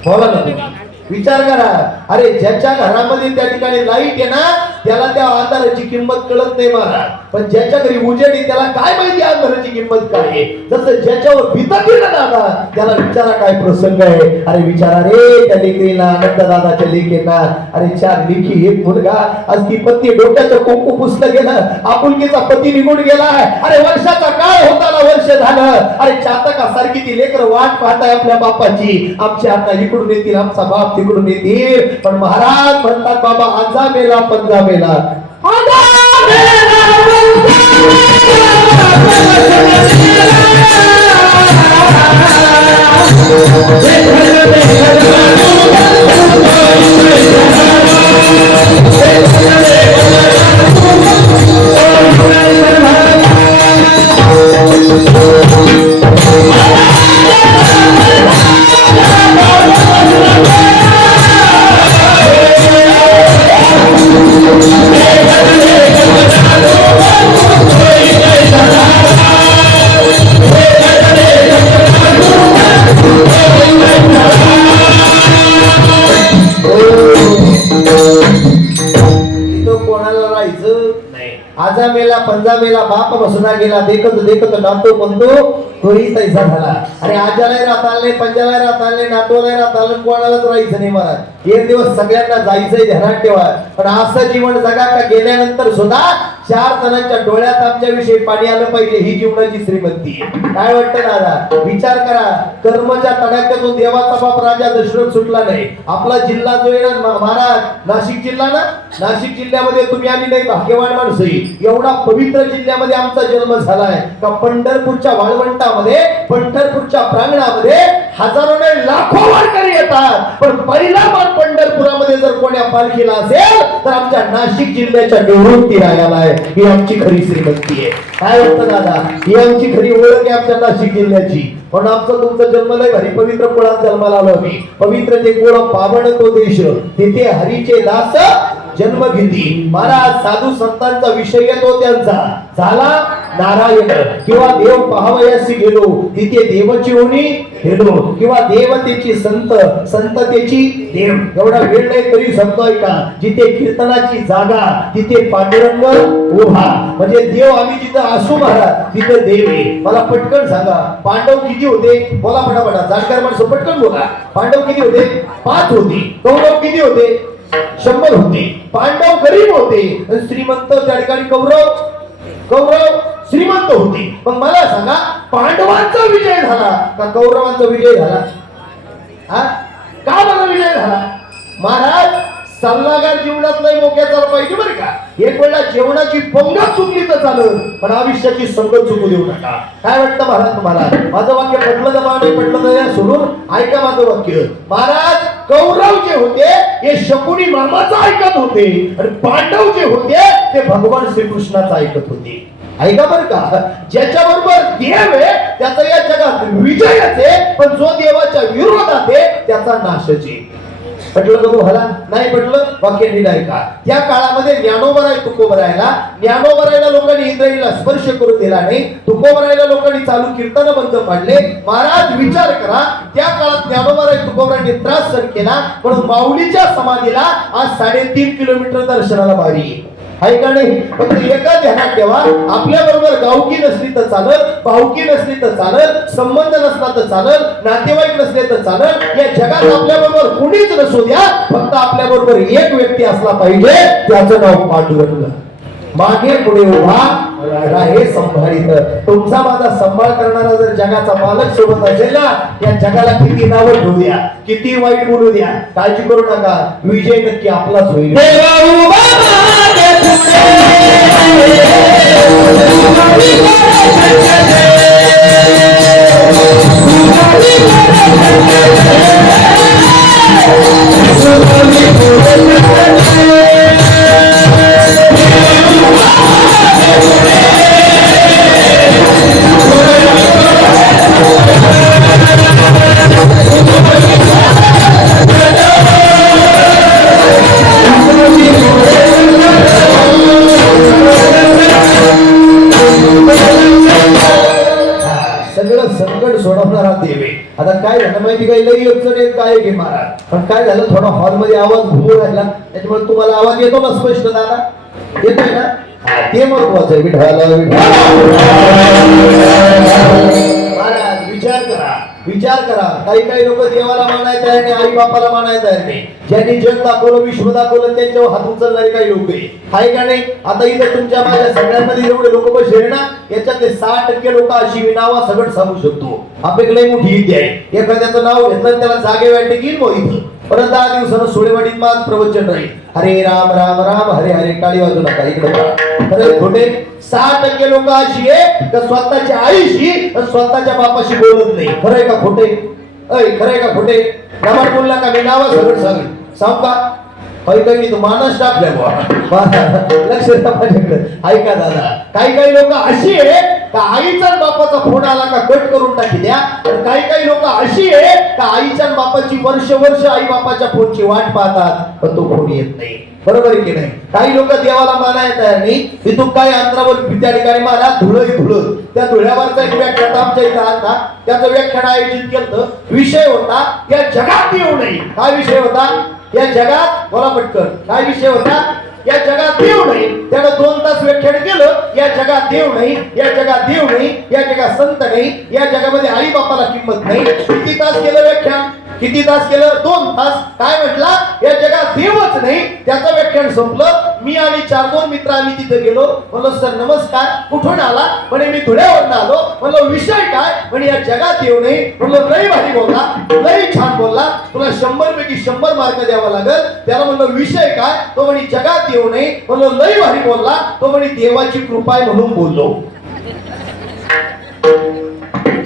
बोला ना तुम्ही विचार करा. अरे ज्याच्या घरामध्ये त्या ठिकाणी लाईट आहे ना त्याला त्या अंधाराची किंमत कळत नाही महाराज. पण ज्याच्या घरी उजेड आहे त्याला काय माहिती अंधाराची किंमत काय आहे. जसं ज्याच्यावर भीता केलं दादा त्याला विचारा काय प्रसंग आहे. अरे विचारा रे त्या लेकरीला आनंद दादाच्या लेकीना अरे 4 लेकी 1 मुलगा आज ती पत्नी डोक्याचं कुंकू पुसलं गेलं. आपुलकीचा पती निघून गेला. अरे वर्षाचा काळ होताना वर्ष झालं. अरे चातकासारखी ती लेकर वाट पाहताय आपल्या बापाची. आमची आता इकडून येतील आमचा बाप तिकडून येतील. पण महाराज म्हणतात बाबा आजा मेला पंजा मेला. आजा मेला पंजा मेला बाप बसना गेला. देखत नातो म्हणतो तोही तैसा झाला. अरे आजालाही राहता आलं नाही पंजालाही राहता आलं नाही नातोलाही राहता आलं कोणालाच राहायचं नाही महाराज. एक दिवस सगळ्यांना जायचंय ध्यानात ठेवा. पण असं जीवन जगा का गेल्यानंतर सुद्धा 4 जणांच्या डोळ्यात आमच्याविषयी पाणी आलं पाहिजे ही जीवनाची श्रीमंती. काय वाटतं दादा विचार करा. कर्मच्या तडाख्यातून देवाचा बाप राजा दशरथ सुटला नाही. आपला जिल्हा जो आहे ना महाराज नाशिक जिल्हा ना नाशिक जिल्ह्यामध्ये तुम्ही आम्ही नाही भाग्यवान माणसं. एवढा पवित्र जिल्ह्यामध्ये आमचा जन्म झालाय का पंढरपूरच्या वाळवंटामध्ये पंढरपूरच्या प्रांगणामध्ये हजारो नाही लाखो वारकरी येतात. पण पहिला मान पंढरपुरामध्ये जर कोण्या पालखीला असेल तर आमच्या नाशिक जिल्ह्याच्या निवृत्ती राहायला आहे. ही आमची खरी श्रीमंती आहे. काय वाटतं दादा ही आमची खरी ओळख आहे आमच्या नाशिक जिल्ह्याची. पण आमचं तुमचं जन्मलय भारी पवित्र कुळात जन्माला आलो आम्ही. पवित्र ते कुळ पावन तो देश तिथे हरीचे दास जन्म घेती. महाराज साधू संतांचा विषय येतो त्यांचा झाला नारायण किंवा देव पाहावयासी गेलो तिथे देवाची होणी हेलो किंवा देवतेची संततेची देव. एवढा वेळ नाही तरी सांगतोय का जिथे कीर्तनाची जागा तिथे पांडुरंग उभा. म्हणजे देव आम्ही जिथं असू महाराज तिथं देव आहे. मला पटकन सांगा पांडव किती होते. बोला पटापटा जाणकार माणसं पटकन बोला. पांडव किती होते 5 होते. कौरव किती होते 100 होते. पांडव गरीब होते श्रीमंत त्या ठिकाणी कौरव श्रीमंत होते. मग मला सांगा पांडवांचा विजय झाला का कौरवांचा विजय झाला. का बरं विजय झाला महाराज. सल्लागार जीवनात नाही मोक्याचा पाहिजे बरं का. एक वेळा जेवणाची पंगत चुकली तर चालेल पण आयुष्याची संगत चुकू देऊ नका. काय वाटतं महाराज तुम्हाला. माझं वाक्य पटलं तर नाही पटलं तर सोडून ऐका माझं वाक्य. महाराज कौरव जे होते हे शकुनी मामाचं ऐकत होते आणि पांडव जे होते ते भगवान श्रीकृष्णाचं ऐकत होते. ऐका बरं का ज्याच्या बरोबर देव आहे त्याचा या जगात विजयच आहे. पण जो देवाच्या विरोधात आहे त्याचा नाशच आहे. पटलं का तुम्हाला नाही पटलं वाक्य नीट ऐका. त्या काळामध्ये ज्ञानोबराय ज्ञानोबरायला लोकांनी इंद्रियाला स्पर्श करू दिला नाही. तुकोबरायला लोकांनी चालू कीर्तन बंद पाडले. महाराज विचार करा त्या काळात ज्ञानोबराय तुकोबरायांनी त्रास सहन केला म्हणून माऊलीच्या समाधीला आज 3.5 किलोमीटर दर्शनाला भारी. हाय का नाही? फक्त एका ध्यानात ठेवा, आपल्या बरोबर गावकी नसली तर चालत, भावकी नसली तर चालत, संबंध नसला तर चालत, नातेवाईक नसले तर चालत, या जगात आपल्या बरोबर कुणीच नसू द्या, फक्त आपल्या बरोबर एक व्यक्ती असला पाहिजे, त्याचं नाव पांडुरंग. मागे पुढे उभा हे संभाळित. तुमचा माझा सांभाळ करणारा जर जगाचा मालक सोबत असेल ना, या जगाला किती नावं ठेवू द्या, किती वाईट बोलू द्या, काळजी करू नका, विजय नक्की आपलाच होईल. सगळं संकट सोडवणारा देवे. आता काय झालं माहिती काय, लई अडचण येत काय घे महाराज, पण काय झालं, थोडा हॉल मध्ये आवाज घुमू राहिला, त्याच्यामुळे तुम्हाला आवाज येतो ना स्पष्ट दादा, येतोय ना? ते महत्वाचं आहे. विठाला महाराज विचार करा, विचार करा. काही लोक देवाला मानायचं आहे आणि आई बापाला मानायचं आहे नाही. ज्यांनी जग दाखवलं, विश्व दाखवलं, त्यांच्यावर हात उचलणारे काही लोक आहे का नाही? आता इथं तुमच्या माझ्या सगळ्यांमध्ये जेवढे लोक बसले ना, याच्यातले 60% लोक अशी मी नावा सगळं सांगू शकतो. आपल्याकडे मोठी इथे आहे, एखाद्याचं नाव घेतलं त्याला जागे वाटते की इथं परत 10 दिवसानं सोडेवाडीत माझ प्रवचन राहील. हरे राम राम राम हरे हरे, टाळी वाजू नका, इकडे खरे खोटे. 60% लोक अशी आहे का स्वतःच्या आईशी स्वतःच्या बापाशी बोलत नाही. खरंय का खोटे? खरंय का खोटे? नावात बोलला का मी नावा सगळं सांगू का? काही तो मानस टाकलाय लक्ष द्या माझ्याकडे. ऐका दादा, काही लोक अशी आहे का आईचा बापाचा फोन आला का कट करून टाकी द्या. काही लोक अशी आहे का आईच्या बापाची वर्ष आई बापाच्या फोनची वाट पाहतात, पण तो फोन येत नाही. बरोबर आहे की नाही? काही लोक देवाला मानायला तयार नाही. तिथून काही अंतरावर त्या ठिकाणी मला धुळं त्या धुळ्यावरचा एक व्याख्यान आमच्या इथं आता त्याचं व्याख्यान आयोजित केलं. विषय होता या जगात येऊ नये. काय विषय होता? या जगात, बोला पटकन, काय विषय होता? या जगात देव नाही. त्यानं 2 तास व्याख्यान केलं. या जगात देव नाही, या जगात देव नाही, या जगात संत नाही, या जगामध्ये आई बापाला किंमत नाही. किती तास केलं व्याख्यान? किती तास केलं? 2 तास. काय म्हटला? या जगात देवच नाही. त्याचं व्याख्यान संपलं. मी आणि 4-2 मित्र आम्ही तिथे गेलो. म्हणलो सर नमस्कार, कुठून आला? म्हणे मी धुळ्यावरून आलो. म्हणलो विषय काय? म्हणे या जगात येऊ नये. म्हणलो लई भारी बोलला, लई छान बोलला, तुला 100 पैकी 100 मार्क द्यावा लागल. त्याला म्हणलो विषय काय? तो म्हणे जगात येऊ नये. म्हणलो लई भारी बोलला. तो म्हणे देवाची कृपा आहे म्हणून बोललो.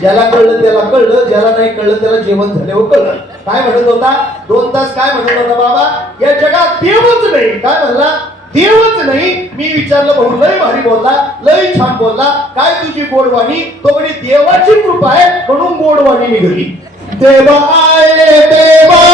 ज्याला कळलं त्याला कळलं, ज्याला नाही कळलं त्याला जेवण झाल्यावर कळलं. काय म्हणत होता? 2 तास काय म्हणत होता बाबा? या जगात देवच नाही. काय म्हणला? देवच नाही. मी विचारलं भाऊ लय भारी बोलला, लय छान बोलला, काय तुझी गोडवाणी? तो म्हणे देवाची कृपा आहे म्हणून गोडवाणी निघाली. देवा आहे देवा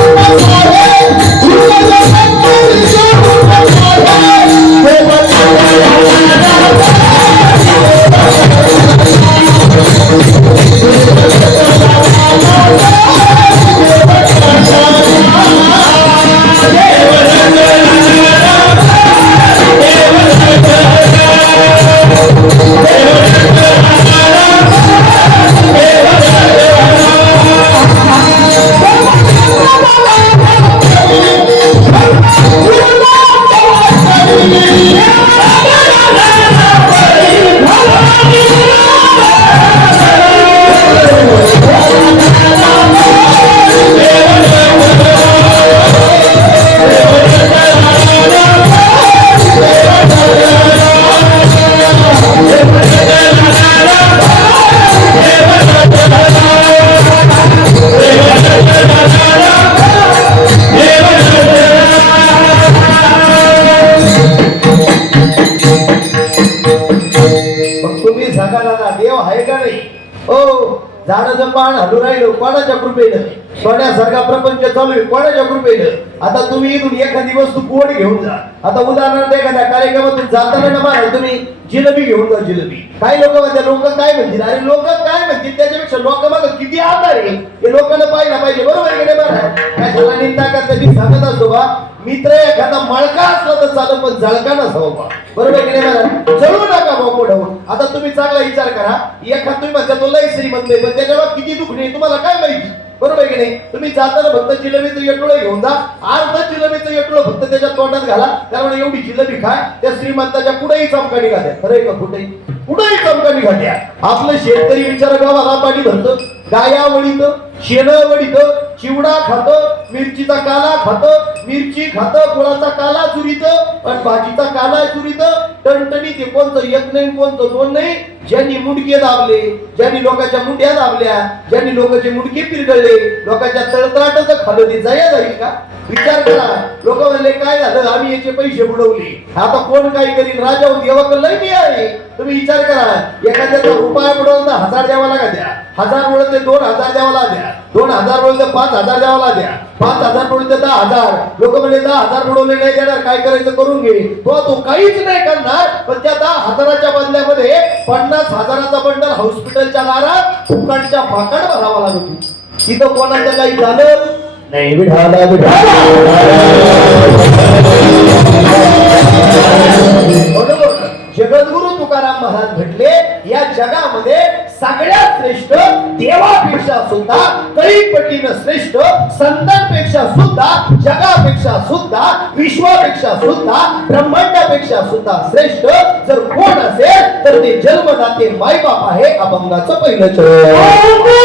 You झाडाचं पान हलू राहिलं कोणाच्या कृपेनं, सोन्यासारखा प्रपंच चालू आहे कोणाच्या कृपेनं. आता तुम्ही इथून एखादी वस्तू गोड घेऊन जा. आता उदाहरणार्थ एखाद्या कार्यक्रमातून जाताना ना महाराज तुम्ही जिलेबी घेऊन जा. जिलेबी काही लोक म्हणतात, लोक काय म्हणतील, अरे लोक काय म्हणतील त्याच्यापेक्षा लोक मग किती आधार आहे हे लोकांना पाहिलं पाहिजे. बरोबर आहे की नाही महाराज? कशाला निंदा करता मी सांगत असतो बा, मित्र एखादा मळका असला तर चालत पण जळका नसावं बा. बरोबर की नाही महाराज? जळू नका बा पुढं. आता तुम्ही चांगला विचार करा, एखाद तुम्ही म्हणता तो लय श्रीमंत आहे पण त्याच्यावर किती दुखणे तुम्हाला काय माहिती. बरोबर की नाही? तुम्ही जाताना फक्त जिलेबीचं येटोळं घेऊन जा, अर्ध जिलेबीचं येटोळं फक्त त्याच्या तोंडात घाला, त्यामुळे एवढी जिलेबी खाय त्या श्रीमंताच्या कुठेही चमका निघाल्या. खरंय का? कुठेही चमका निघाल्या. आपलं शेतकरी विचार गावाला पाणी भरतं, गाया वळीत, शेण वळीत, चिवडा खात, मिरचीचा काला खात, मिरची खात, गुळाचा काला चुरीत आणि भाजीचा काला चुरीत. टणटणी ते कोणतं एक नाही कोणतं दोन नाही. ज्यांनी मुंडके दाबले, ज्यांनी लोकांच्या मुंड्या दाबल्या, ज्यांनी लोकांचे मुंडके पिरगळले, लोकांच्या तळतळाटाचं खाल्लं ते जाया जाईल का? विचार करा. लोक म्हणले काय झालं, आम्ही याचे पैसे बुडवले, आता कोण काय करील, राजा देवाकडे लय मी आहे. तुम्ही विचार करा, एखाद्याचा रुपया बुडवला 1000 द्यावा लागा द्या, 1000 बुडवले 2000 द्यावाला द्या, 2000 बुडवले 5000 द्यावाला द्या, 5000 बुडवले 10000. लोक म्हणले 10000 बुडवले नाही देणार, काय करायचं करून घे. तो काहीच नाही करणार, पण त्या 10000च्या बदल्यामध्ये 50,000चा बंडल हॉस्पिटलच्या दारात फुकटच्या फाकड भरावा लागतो. तिथं कोणाचं काही झालं नाही. विठाला विठाला बरोबर. जगद्गुरु तुकाराम महाराज म्हटले, या जगामध्ये सगळ्यात श्रेष्ठ देवापेक्षा सुद्धा कळीपटीनं श्रेष्ठ, संतांपेक्षा सुद्धा, जगापेक्षा सुद्धा, विश्वापेक्षा सुद्धा, ब्रह्मांडापेक्षा सुद्धा श्रेष्ठ जर कोण असेल तर ते जन्मदाते मायबाप आहे. अभंगाचं पहिलं चरण.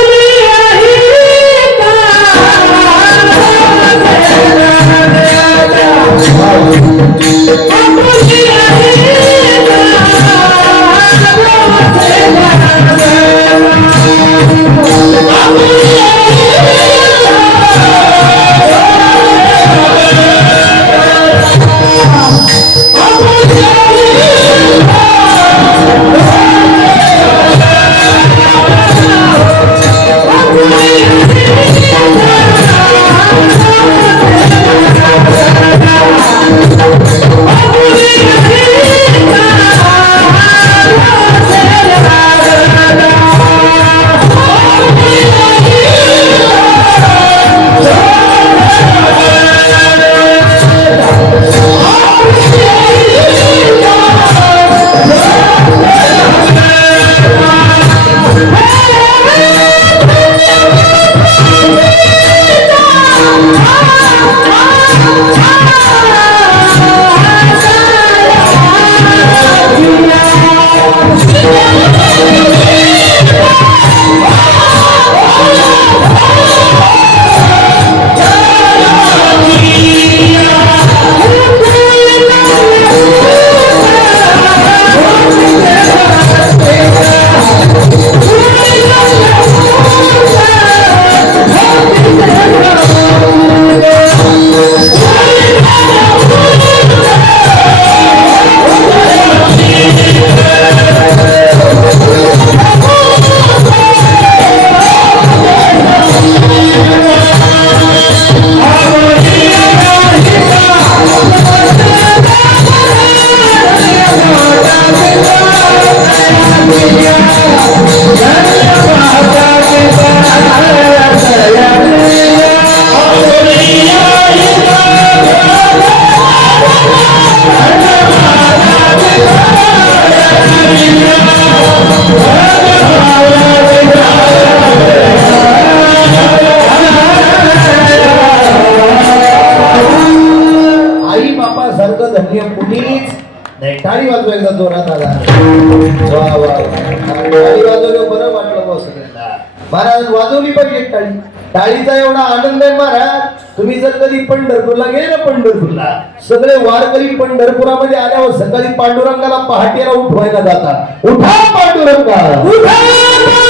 टाळी वाजवा एकदा जोरात आला. वा वा, टाळी वाजवलं बरं वाटलं बा सगळ्यांना. महाराज वाजवली पाहिजे टाळी. टाळीचा एवढा आनंद आहे महाराज. तुम्ही जर कधी पंढरपूरला गेले ना, पंढरपूरला सगळे वारकरी पंढरपुरामध्ये आल्यावर सकाळी पांडुरंगाला पहाटेला उठवायला जातात. उठा पांडुरंगा, उठा पांडुरंगा.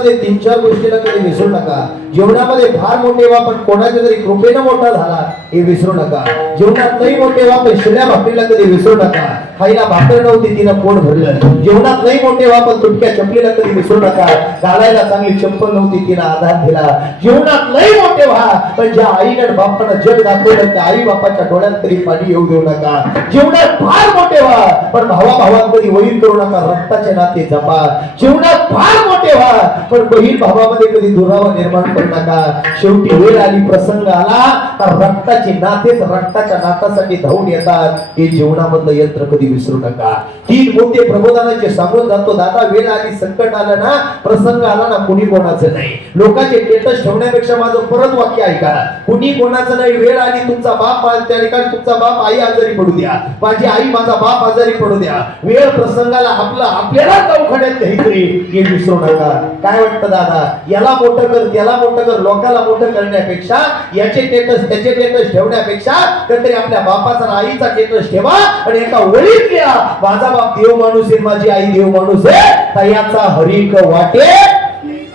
जीवनामध्ये 3-4 गोष्टीला कधी विसरू नका. जीवनामध्ये फार मोठे व्हा पण कोणाच्या तरी कृपेनं मोठा झाला हे विसरू नका. जीवनात लई मोठे व्हा पण शिळ्या भाकरीला कधी विसरू नका. खायला भाकर नव्हती तिनं पोट भरलं. जीवनात लई मोठे व्हा पण तुटक्या चपलीला कधी विसरू नका. घालायला चांगली चप्पल नव्हती तिनं आधार दिला. जीवनात लई मोठे व्हा पण ज्या आईनं बापानं जग दाखवलं त्या आई बापाच्या डोळ्यात तरी पाणी येऊ देऊ नका. जीवनात फार मोठे व्हा पण भावा भावात कधी वैर करू नका. रक्ताचे नाते जपा. जीवनात फार मोठे व्हा पण बहीण भावामध्ये कधी दुरावा निर्माण करू नका. शेवटी वेळ आली प्रसंग आला तर रक्ताचे नातेच रक्ताच्या नातासाठी धावून येतात. हे जीवनामधलं यंत्र कधी विसरू नका. 3 मोठे प्रबोधनाचे सांगून जातो दादा. वेळ आली संकट आलं ना प्रसंग आला ना कुणी कोणाचं नाही. लोकांचे स्टेटस ठेवण्यापेक्षा माझं परत वाक्य ऐका. कुणी कोणाचं नाही. वेळ आली तुमचा बाप त्या ठिकाणी तुमचा बाप आई आजारी पडू द्या. माझी आई माझा बाप आजारी पडू द्या. वेळ प्रसंगाला आपल्याला दवाखान्यात घ्यायचंय हे विसरू नका. काय वाटतं दादा याला मोठं कर त्याला मोठं कर लोकांना मोठं करण्यापेक्षा याचे स्टेटस त्याचे स्टेटस ठेवण्यापेक्षा कधीतरी आपल्या बापाचा आणि आईचा स्टेटस ठेवा आणि एका वळीत घ्या. माझा बाप देव माणूस आहे माझी आई देव माणूस आहे तयाचा हरिक वाटे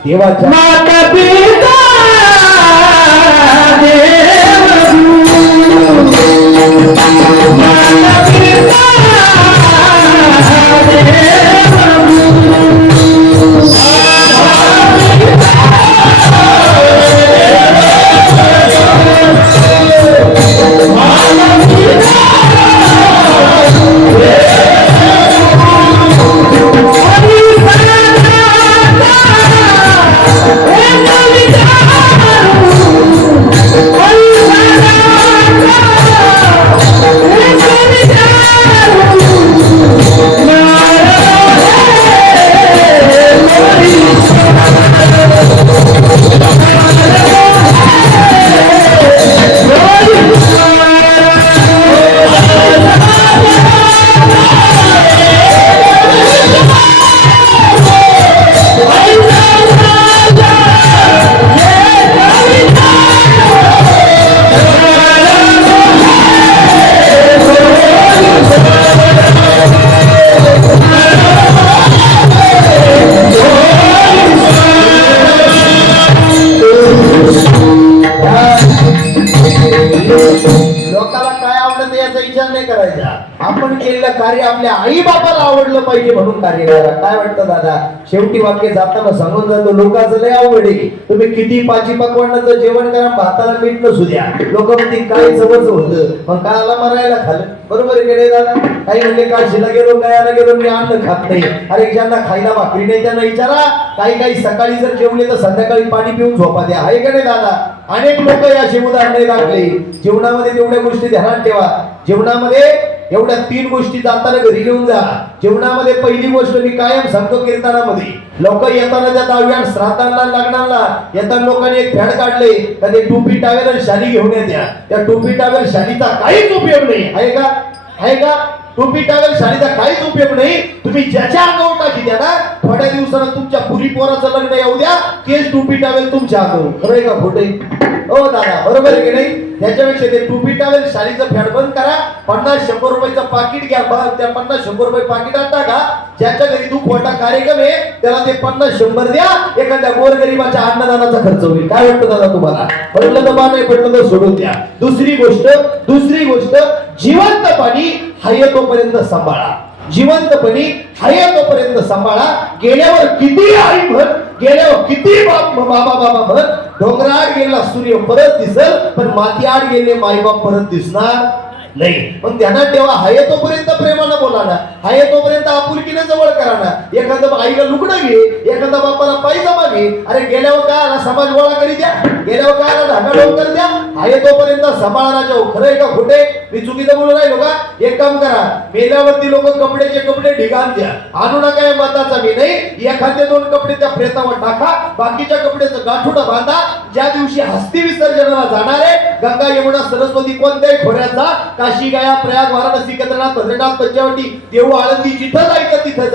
देवाच्या माता पिता लोकाला काय आवडतं याचा विचार नाही करायचा. आपण केलेलं कार्य आपल्या आई बापाला आवडलं पाहिजे म्हणून कार्य करा. काय वाटतं दादा शेवटी वाक्य जाताना सांगून जातो लोकांचं लय आवड आहे. तुम्ही किती पाची पकवानाचं जेवण करा भाताला मीठ नसू द्या. लोक म्हणते काय जवळच होतं मग काला मरायला खाल्लं. बरोबर आहे की दादा. काही म्हणले काशीला गेलो गायाला गेलो मी अन्न खात नाही. अरे ज्यांना खायला भाकरी नाही त्यांना विचारा. काही सकाळी जर जेवले तर संध्याकाळी पाणी पिऊन झोपा द्या. आहे का नाही दादा. अनेक लोक अशी उदाहरणे दाखले. जीवनामध्ये तेवढ्या गोष्टी ध्यानात ठेवा. जीवनामध्ये एवढ्या 3 गोष्टी जाताना घरी घेऊन जा. जीवनामध्ये पहिली गोष्ट मी कायम सांगतो कीर्तनामध्ये लोक येताना त्या 10व्या श्राद्धांना लग्नाला येताना लोकांनी एक फॅड काढले का ते टोपी टावेल आणि शाली घेऊन येत्या. त्या टोपी टावेल शालीचा काहीच उपयोग नाही. आहे का आहे का. टोपी टावेल शालीचा काहीच उपयोग नाही. तुम्ही ज्याच्या अंगावर टाकी द्या ना थोड्या दिवसानं तुमच्या पुरी पोराचं लग्न येऊ द्या तेच टोपी टावेल तुमच्या अंगावर. खरंय का खोटे हो दादा. बरोबर आहे की नाही. त्याच्यापेक्षा ते टोपी टावेल शालीचं फॅड बंद करा. 50-100 रुपयाचं पाकिट घ्या. त्या 50-100 रुपये पाकिटात टाका. ज्याच्या घरी दुःख मोठा कार्यक्रम आहे त्याला ते 50-100 द्या. एखाद्या गोरगरिबाच्या अन्नदानाचा खर्च होईल. काय वाटतं दादा तुम्हाला. पडलं तर बा नाही पडलं तर सोडून द्या. दुसरी गोष्ट जिवंतपणी हाय तोपर्यंत सांभाळा. जिवंतपणी हाय तोपर्यंत सांभाळा. गेल्यावर किती आई म्हण गेल्यावर किती बाबा म्हण. डोंगराआड गेला सूर्य परत दिसल पण माती आड गेले मायबाप परत दिसणार नाही. पण ध्यानात ठेवा हाय तोपर्यंत प्रेमानं बोला ना. हाय तोपर्यंत आपुलकीने जवळ करा ना. एखादं आईला लुगडं घे एखादा बापाला पायजमा घे. अरे गेल्यावर काय आला समाज गोळा करी द्या. गेल्यावर काय आला ढाकाढोल कर द्या. हाय तोपर्यंत सांभाळा जाऊ. खरंय का खोटे. मी चुकीचं बोलू राहिलो का. एक काम करा मेल्यावरती लोक कपडे ढिगाण द्या. आणू नका या मताचा मी नाही. एखादे 2 कपडे त्या प्रेतावर टाका. बाकीच्या कपड्याचं गाठोडं बांधा. ज्या दिवशी हस्ती विसर्जनाला जाणारे गंगा यमुना सरस्वती कोणत्याही खोऱ्यात जा. काशी गया प्रयाग वाराणसी केदारनाथ बद्रीनाथ पंचवटी देऊ आळंदी जिथं जायचं तिथं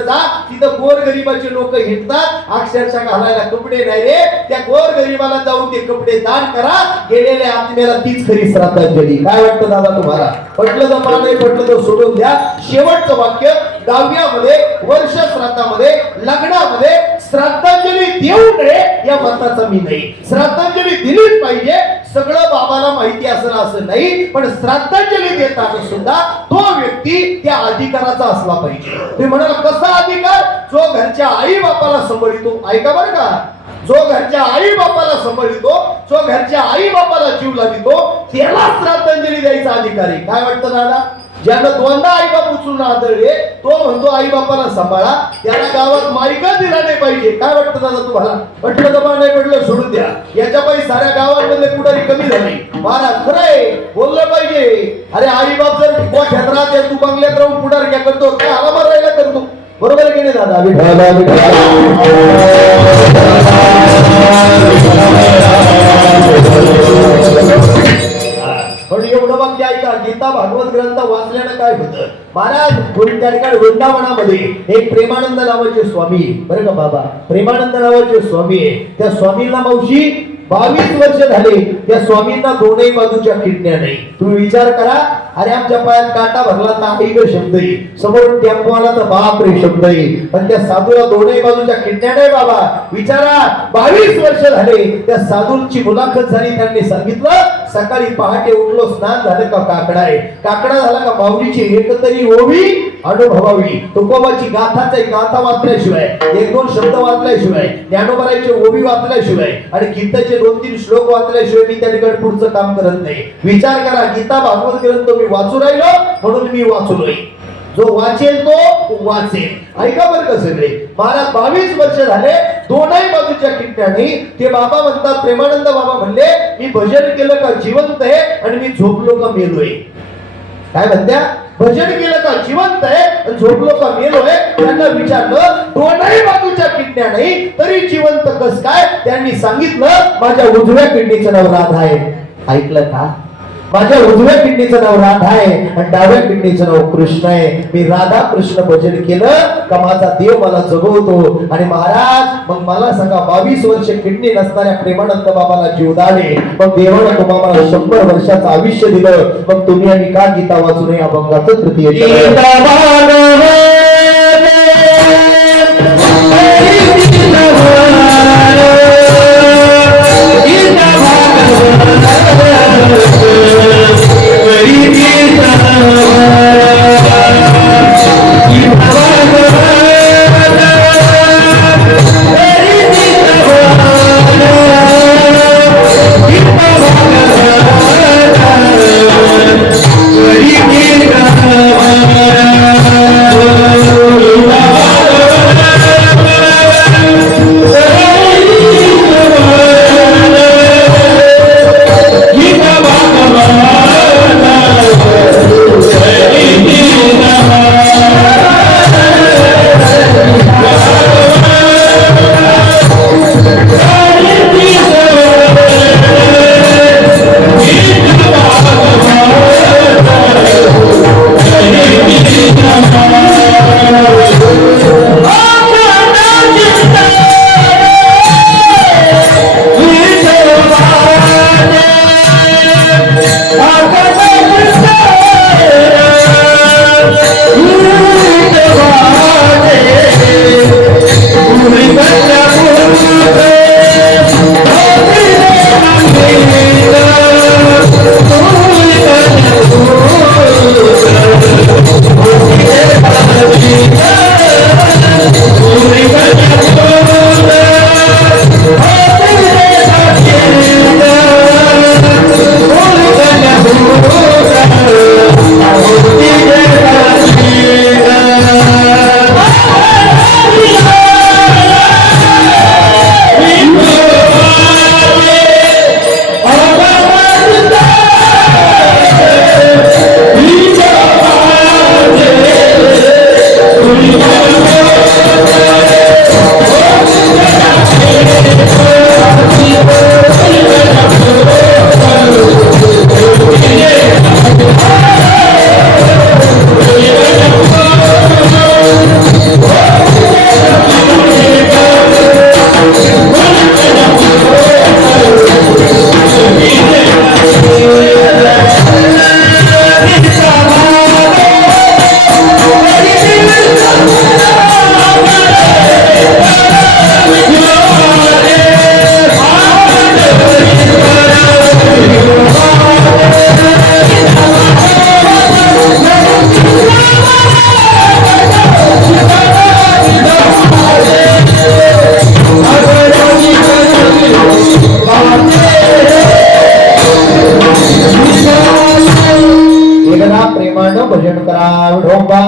जा. तिथं गोर गरीबाचे लोक हिंडतात. अक्षरशः घालायला कपडे नाही रे. त्या गोर गरीबाला जाऊन ते कपडे दान करा. गेलेल्या आत्म्याला तीच खरी श्राद्धांजली. काय वाटतं दादा तुम्हाला. पटलं तर मला नाही पटलं तर सोडून द्या. शेवटचं वाक्य 10व्यामध्ये वर्ष श्राद्धामध्ये लग्नामध्ये श्राद्धांजली देऊ नये या मताचा मी नाही. श्राद्धांजली दिलीच पाहिजे, सगळं बाबाला माहिती असणं असं नाही, पण श्राद्धांजली देताना सुद्धा तो व्यक्ती त्या अधिकाराचा असला पाहिजे. तुम्ही म्हणाल कसा अधिकार? जो घरच्या आई बापाला सांभाळतो, ऐका बरं का, जो घरच्या आई बापाला सांभाळतो, जो घरच्या आई बापाला जीव लावितो, त्याला श्राद्धांजली द्यायचा अधिकार आहे. काय वाटतं दादा? ज्यानं दोनदा आई बाप उचलून आदळले तो म्हणतो आई बापाला सांभाळा, त्याला गावात मालिका दिला नाही पाहिजे. काय वाटतं दादा तुम्हाला? म्हटलं दबा नाही पडलं सोडून द्या, याच्या पायी साऱ्या गावांमध्ये पुढारी कमी झाली. महाराज खरंय बोललं पाहिजे. अरे आई बाप जर मोठ्यात राहते, तू बंगल्यात राहून पुढारी काय करतो? काय आला राहायला करतो? बरोबर आहे की नाही दादा? पण एवढं वाक्य ऐका, गीता भागवत ग्रंथ वाचल्यानं काय होतं महाराज? त्या ठिकाणी वृंदावनामध्ये एक प्रेमानंद नावाचे स्वामी, बरं का बाबा, प्रेमानंद नावाचे स्वामी आहे. त्या स्वामींना मावशी 22 वर्ष झाले. त्या स्वामींना दोनही बाजूच्या किडण्या नाही. तुम्ही विचार करा, अरे आमच्या पायात काटा भरला तर आई ग शब्द आहे, समोरून टेम्पो आला तर बाप रे शब्द आहे, पण त्या साधूला दोनही बाजूच्या किडण्या नाही बाबा. विचारा, 22 वर्ष झाले त्या साधूंची मुलाखत झाली. त्यांनी सांगितलं सकाळी पहाटे उठलो, स्नान झालं का काकडा आहे, काकडा झाला का माऊलीची एक तरी ओवी अनुभवावी. तुकोबाची गाथा वाचल्याशिवाय, 1-2 शब्द वाचल्याशिवाय, ज्ञानोबराची ओवी वाचल्याशिवाय आणि गीतेचे 2-3 श्लोक वाचल्याशिवाय मी त्या ठिकाणी पुढचं काम करत नाही. विचार करा, गीता भागवत ग्रंथ मी वाचू राहिलो म्हणून मी वाचलोय. जो वाचेल तो वाचेल. ऐका बरं का सगळे, महाराज 22 वर्ष झाले दोनही बाजूच्या किडण्याने. ते बाबा म्हणतात, प्रेमानंद बाबा म्हणले मी भजन केलं का जिवंत आहे आणि मी झोपलो का मेलोय. काय म्हणत्या? भजन केलं का जिवंत आहे आणि झोपलो का मेलोय. त्यांना विचारलं दोनही बाजूच्या किडण्या नाही तरी जिवंत कस काय? त्यांनी सांगितलं माझ्या उजव्या किडनीचं नाव राधा आहे. ऐकलं का? माझ्या उजव्या किडनीचं नाव राधा आहे आणि डाव्या किडनीचं नाव कृष्ण आहे. मी राधा कृष्ण भजन केलं का माझा देव मला जगवतो. आणि महाराज मग मला सांगा, 22 वर्ष किडनी नसणाऱ्या प्रेमानंद बाबाला जीव दाले, मग देवानं तुम्हाला 100 वर्षाचं आयुष्य दिलं, मग तुम्ही आणि का गीता वाचू नये? अभंगाचं तृतीय Hare भजन करा विठोबा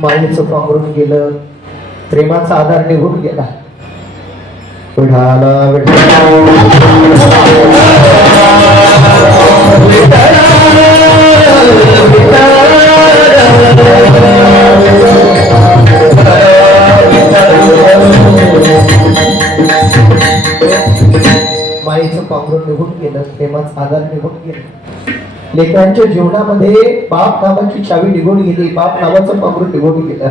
मायेचं पांघरून गेलं प्रेमाचा आधार निघून गेला विठाला मायेचं पांघरून निघून गेलं प्रेमाचा आधार निघून गेला लेकरांच्या जीवनामध्ये बाप नावाची चावी निघून गेली बाप नावाचं पांघरून निघून गेलं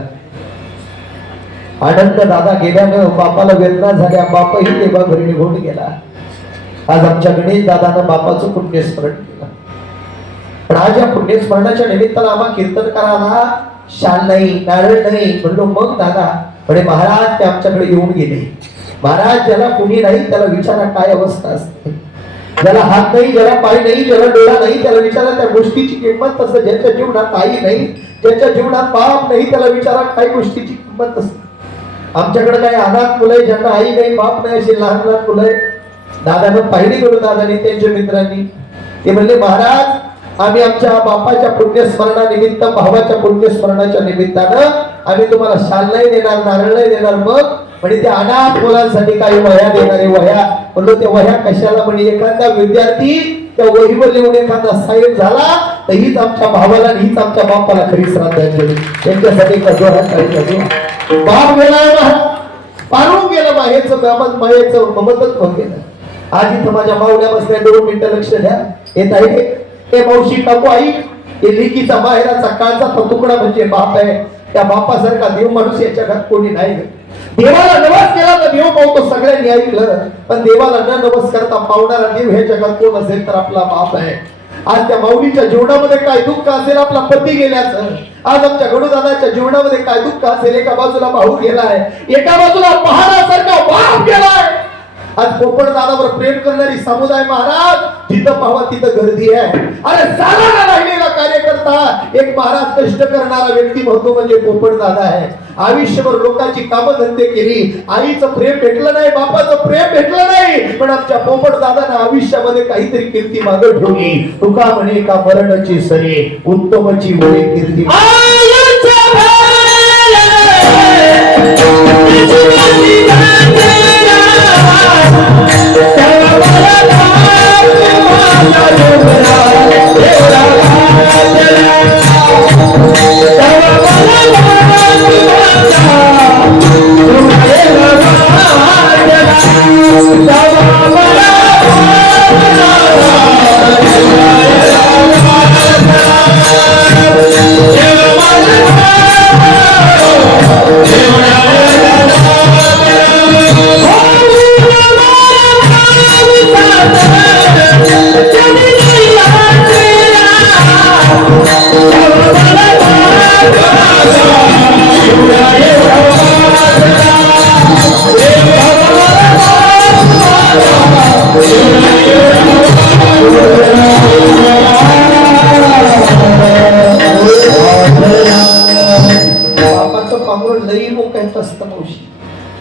आनंद दादा गेल्यानं बापाला वेदना झाल्या बापही देवा घरी निघून गेला आज आमच्या गणेश दादानं बापाचं पुण्यस्मरण केलं पण आज या पुण्यस्मरणाच्या निमित्तानं आम्हा कीर्तनकाराला शाल नाही नारळ नाही म्हणलो मग दादा म्हणे महाराज ते आमच्याकडे येऊन गेले महाराज ज्याला कुणी नाही त्याला विचारा काय अवस्था असते ज्याला हात नाही ज्याला पाय नाही ज्याला डोळा नाही त्याला विचारा त्या गोष्टीची किंमत तसं ज्याच्या जीवनात आई नाही ज्याच्या जीवनात बाप नाही त्याला विचारा काय गोष्टीची किंमत असते आमच्याकडे काही अनाथ मुलं आहे ज्यांना आई नाही बाप नाही अशी लहान लहान मुलं आहे दादानं पाहिली करू दादानी त्यांच्या मित्रांनी ते म्हणले महाराज आम्ही आमच्या बापाच्या पुण्यस्मरणानिमित्त भावाच्या पुण्यस्मरणाच्या निमित्तानं आम्ही तुम्हाला शाल नाही देणार नारळ नाही देणार मग म्हणजे त्या अनाथ मुलांसाठी काही वह्या देणारे वह्या म्हणलो त्या वह्या कशाला म्हणजे एखादा विद्यार्थी त्या वहीवर लिहून एखादा साहेब झाला तर हीच आमच्या भावाला आणि हीच आमच्या बापाला खरी श्रद्धांजली त्यांच्यासाठी बाप गेला पारून गेलं मायेचं ममतत्व गेलं आज इथं माझ्या मावल्या बसल्या 2 मिनिटं लक्ष द्या येत आहे ते मावशी काकू आई हे लेकीचा बाहेरचा काळचा तुकडा म्हणजे बाप आहे त्या बापासारखा देव माणूस याच्या घरात कोणी नाही देवाला नमस्कार केला तर देव पावतो सगळ्यांनी ऐकलं पण देवाला न नमस्कारता पावणारा देव हे जगात कोण असेल तर आपला बाप आहे आज त्या माऊलीच्या जीवनामध्ये काय दुःख असेल आपला पती गेल्याचं आज आमच्या गणूदादाच्या जीवनामध्ये काय दुःख असेल एका बाजूला भाऊ गेलाय एका बाजूला महाराजांसारखा बाप गेलाय आज पोपट दादावर प्रेम करणारी समुदाय महाराज जिथं पाहावा तिथं गर्दी आहे अरे साला राहिलेला कार्यकर्ता एक महाराज कष्ट करणारा व्यक्ती म्हणतो म्हणजे पोपट दादा आहे आयुष्यभर लोकांची कामं धंदे केली आईचं प्रेम भेटलं नाही बापाचं प्रेम भेटलं नाही पण आमच्या पोपट दादानं आयुष्यामध्ये काहीतरी कीर्ती मागे ठेवली तुका म्हणे का मरणाची सरे उत्तमची म्हणे कीर्ती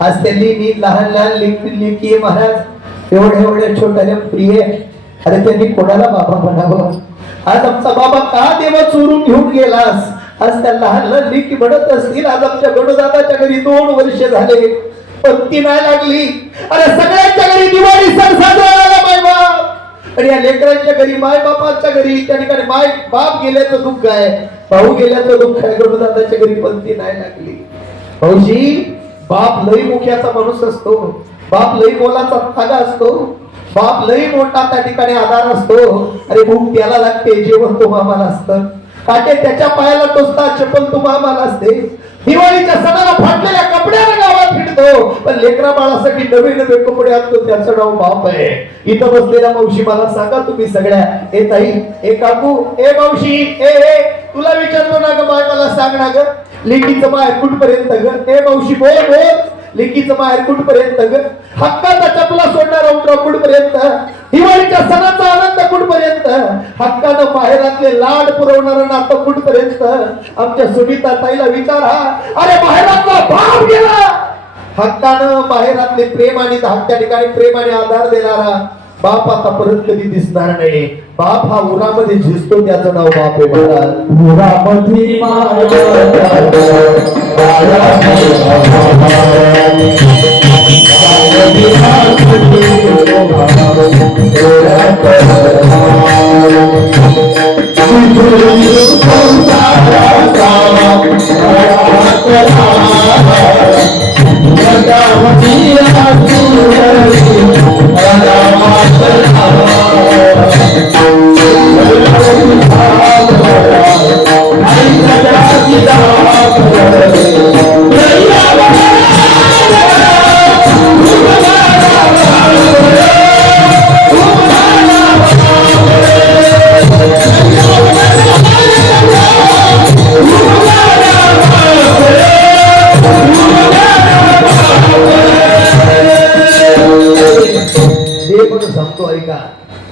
आज त्यांनी मी लहान लहान लेकी महाराज एवढ्या छोट्याने प्रिय, अरे त्यांनी कोणाला बाबा म्हणावं? आज आमचा बाबा का देवा चोरून घेऊन गेलास? आज त्या लहान लहान लेकी म्हणत असतील, आज आमच्या गडोदादाच्या घरी 2 वर्ष झाले पंक्ती नाही लागली. अरे सगळ्यांच्या घरी दिवाळी सण साजरा झाला माय बाप, आणि या लेकरांच्या घरी माय बापाच्या घरी त्या ठिकाणी माय बाप गेल्याचं दुःख आहे, भाऊ गेल्याचं दुःख आहे. गडोदादाच्या घरी पंक्ती नाही लागली. भाऊजी, बाप लई मुख्याचा माणूस असतो, बाप लई मोलाचा धागा असतो, बाप लई मोठा त्या ठिकाणी आधार असतो. अरे भूक त्याला लागते, जेवण तुम्हाला असतं, काटे त्याच्या पायाला टोचतात, चप्पल तुम्हाला असते. दिवाळीच्या सणाला फाटलेल्या कपड्याला गावात फिरतो, पण लेकरा बाळासाठी नवे नवे कपडे आणतो, त्याचं नाव बाप आहे. इथं बसलेल्या मावशी मला सांगा तुम्ही सगळ्या, ए ताई, ए काकू, ए मावशी, ए तुला विचारतो ना ग बाय, मला सांग ना ग, लेकीचं माहेर कुठपर्यंत ग? ए मावशी बोल बोल, लेकीचं माहेर कुठपर्यंत ग? हक्काचा चपला सोडणारा उतरा कुठपर्यंत? दिवाळीच्या सणाचा आनंद कुठपर्यंत? हक्कानं माहेरातले लाड पुरवणारा नातं कुठपर्यंत? आमच्या सुनीता ताईला विचारा, अरे माहेरातला बाप गेला, हक्कानं माहेरातले प्रेम आणि धाकट्या ठिकाणी प्रेमाने आधार देणारा बाप आता परत कधी दिसणार नाही. बाप हा उरामध्ये झिजतो, त्याचं नाव बाप आहे. उरामध्ये सांगतो ऐका,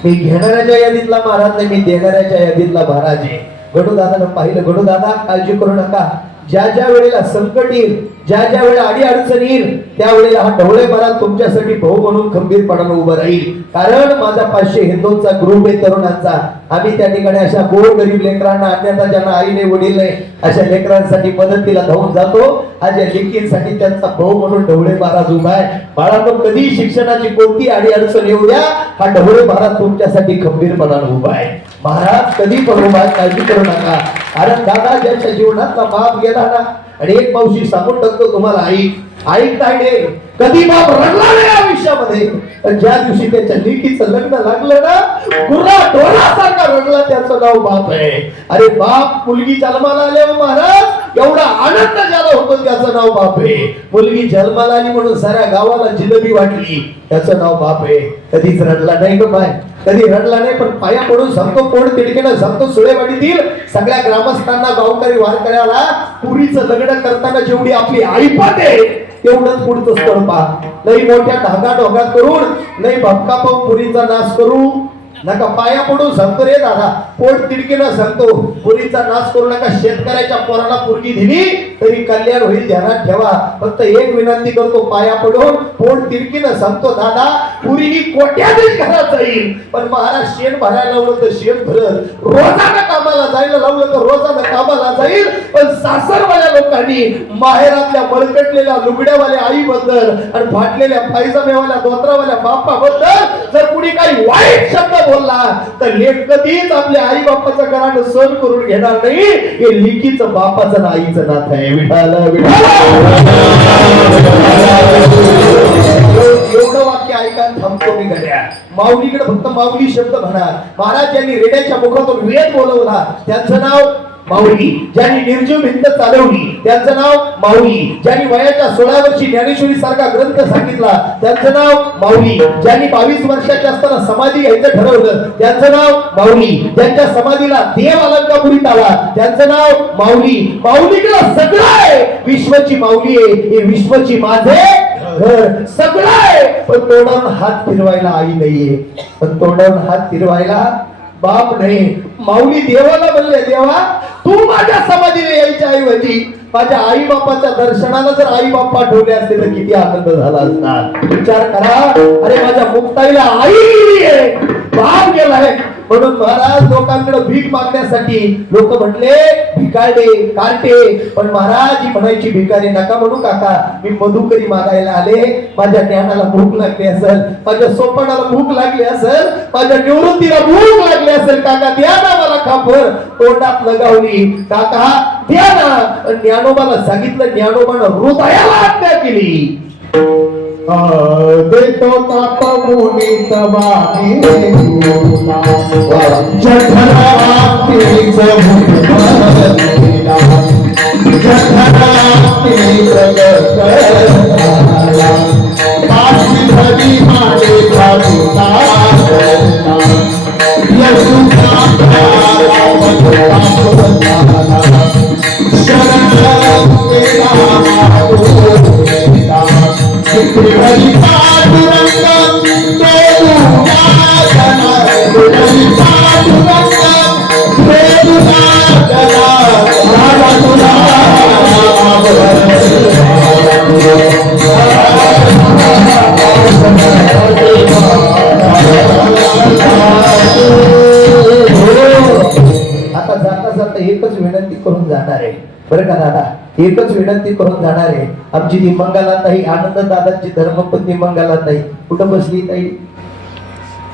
मी घेणाऱ्याच्या यादीतला महाराज नाही, मी देणाऱ्याच्या यादीतला महाराज आहे. गडोदादानं पाहिलं, गडोदादा काळजी करू नका, ज्या ज्या वेळेला संकट येईल, ज्या ज्या वेळेला अडी अडचण येईल, त्यावेळेला हा ढवळे महाराज तुमच्यासाठी भाऊ म्हणून खंबीरपणाने उभं राहील. कारण माझा 500 हिंदूंचा ग्रुप आहे तरुणांचा. आम्ही त्या ठिकाणी अशा गोर गरीब लेकरांना, अन्यथा ज्यांना आई नाही वडील नाही, अशा लेकरांसाठी मदतीला धावून जातो. आज या लेकींसाठी त्यांचा भाऊ म्हणून ढवळे महाराज उभा आहे. बाळांनो, कधी शिक्षणाची कोणती अडी अडचण येऊ द्या, हा ढवळे महाराज तुमच्यासाठी खंबीरपणाने उभा आहे. महाराज कधी पण उभा आहे, काळजी करू नका. कारण दादा ज्यांच्या जीवनातला बाप गेला ना, आणि एक मावशी सांगून टाकतो तुम्हाला, ऐकताय कधी बाप रडला नाही आयुष्यामध्ये, पण ज्या दिवशी त्याच्या लेकीचं लग्न लागलं ना, गुर्रा ढोरासारखा रडला, त्याचं नाव बाप आहे. अरे बाप, मुलगी जन्माला आल्यावर महाराज एवढा आनंद ज्याला होतो, त्याचं नाव बाप आहे. मुलगी जन्माला आली म्हणून साऱ्या गावाला जिलेबी वाटली, त्याचं नाव बाप आहे. कधीच रडला नाही ग बाय, कधी रडला नाही. पण पाया पडून सांगतो, पोट तिडकीनं सांगतो, सुळेवाडीतील सगळ्या ग्रामस्थांना, गावकरी वारकऱ्याला, पुरीचं लग्न करताना जेवढी आपली ऐपत आहे तेवढंच पुढचं स्थळ पहा. लई मोठ्या ढागाढोगात करून, लई भपका पाहून पुरीचा नाश करू नका. पाया पडून सांगतो रे दादा, पोट तिडकीनं सांगतो, पुरीचा नाश करू नका. शेतकऱ्याच्या पोराला पोरगी दिली तरी कल्याण होईल, ध्यानात ठेवा. फक्त एक विनंती करतो, पाया पडून पोट तिडकीनं सांगतो, दादा पुरी ही कोट्याधीश घरात जाईल, पण महाराज शेण भरायला लावलं तर शेण भरत, रोजानं कामाला जायला लावलं तर रोजानं कामाला जाईल. पण सासरवाल्या लोकांनी माहेरातल्या मळकटलेल्या लुगड्यावाल्या आईबद्दल आणि फाटलेल्या पायजामेवाल्या धोत्रावाल्या बापाबद्दल जर कुणी काही वाईट शब्द बोलला तर लेक कधीच आपल्या आई बापाचं घरानं सहन करून घेणार नाही. हे लेकीचं बापाचं ना आईचं नातं आहे. विठाल एवढं वाक्य ऐका, थांबतो मी गड्या. माऊलीकडे फक्त माऊली शब्द म्हणा. महाराज ज्यांनी रेड्याच्या मुखातून वेद बोलवला त्यांचं नाव माऊली. ज्यांनी निर्जीव भिंत चालवली त्यांचं नाव माऊली. ज्यांनी वयाच्या 16 वर्षी ज्ञानेश्वरी सारखा ग्रंथ सांगितला त्यांचं नाव माऊली. ज्यांनी 22 वर्षाचे असताना समाधी घ्यायचं ठरवलं त्यांचं नाव माऊली. ज्यांच्या समाधीला देव अलंकापुरीत आला त्यांचं नाव माऊली. माऊलीकडे सगळं आहे, विश्वची माऊली आहे, हे विश्वची माझे घर सगळं आहे. पण तोंडावरून हात फिरवायला आई नाहीये, पण तोंडावरून हात फिरवायला बाप नाही. माऊली देवाला म्हणले, देवा तू माझ्या समाधीला यायच्या ऐवजी माझ्या आई बापाच्या दर्शनाला जर आई बाप्पा ठेवले असते तर किती आनंद झाला असता. विचार करा, अरे माझ्या मुक्ताईला आई गेलीये, बाप गेलाय. म्हणून महाराज लोकांकडे भीक मागण्यासाठी लोक म्हटले भिकारडे कार्टे, पण महाराज ही म्हणायची भिकारी नका म्हणू काका, मी मधुकरी मागायला आले. माझ्या ज्ञानाला भूक लागली असेल, माझ्या सोपानाला भूक लागली असेल, माझ्या निवृत्तीला भूक लागली असेल. काका द्या ना मला खापर. तोंडात लगावली, काका द्या ना. ज्ञानोबाला सांगितलं, ज्ञानोबानं हृदयाला आज्ञा केली. देतो ताप मुनीत वाणी तुला, जठरातीच मुठभरला, जठरातीच गगनाला, पाशी धरी मानेचा तुतारला, यशुचा प्याला मधुरा फुलला, शरण केला माधुरीला, हरी पांडुरंग हरी पांडुरंग आता जाता जाता एकच विनंती करून जाणार आहे बरं का दादा, एकच विनंती करून जाणार आहे. आमची ती मंगलाताई, आनंद दादांची धर्मपत्नी मंगलाताई कुठं बसली ताई?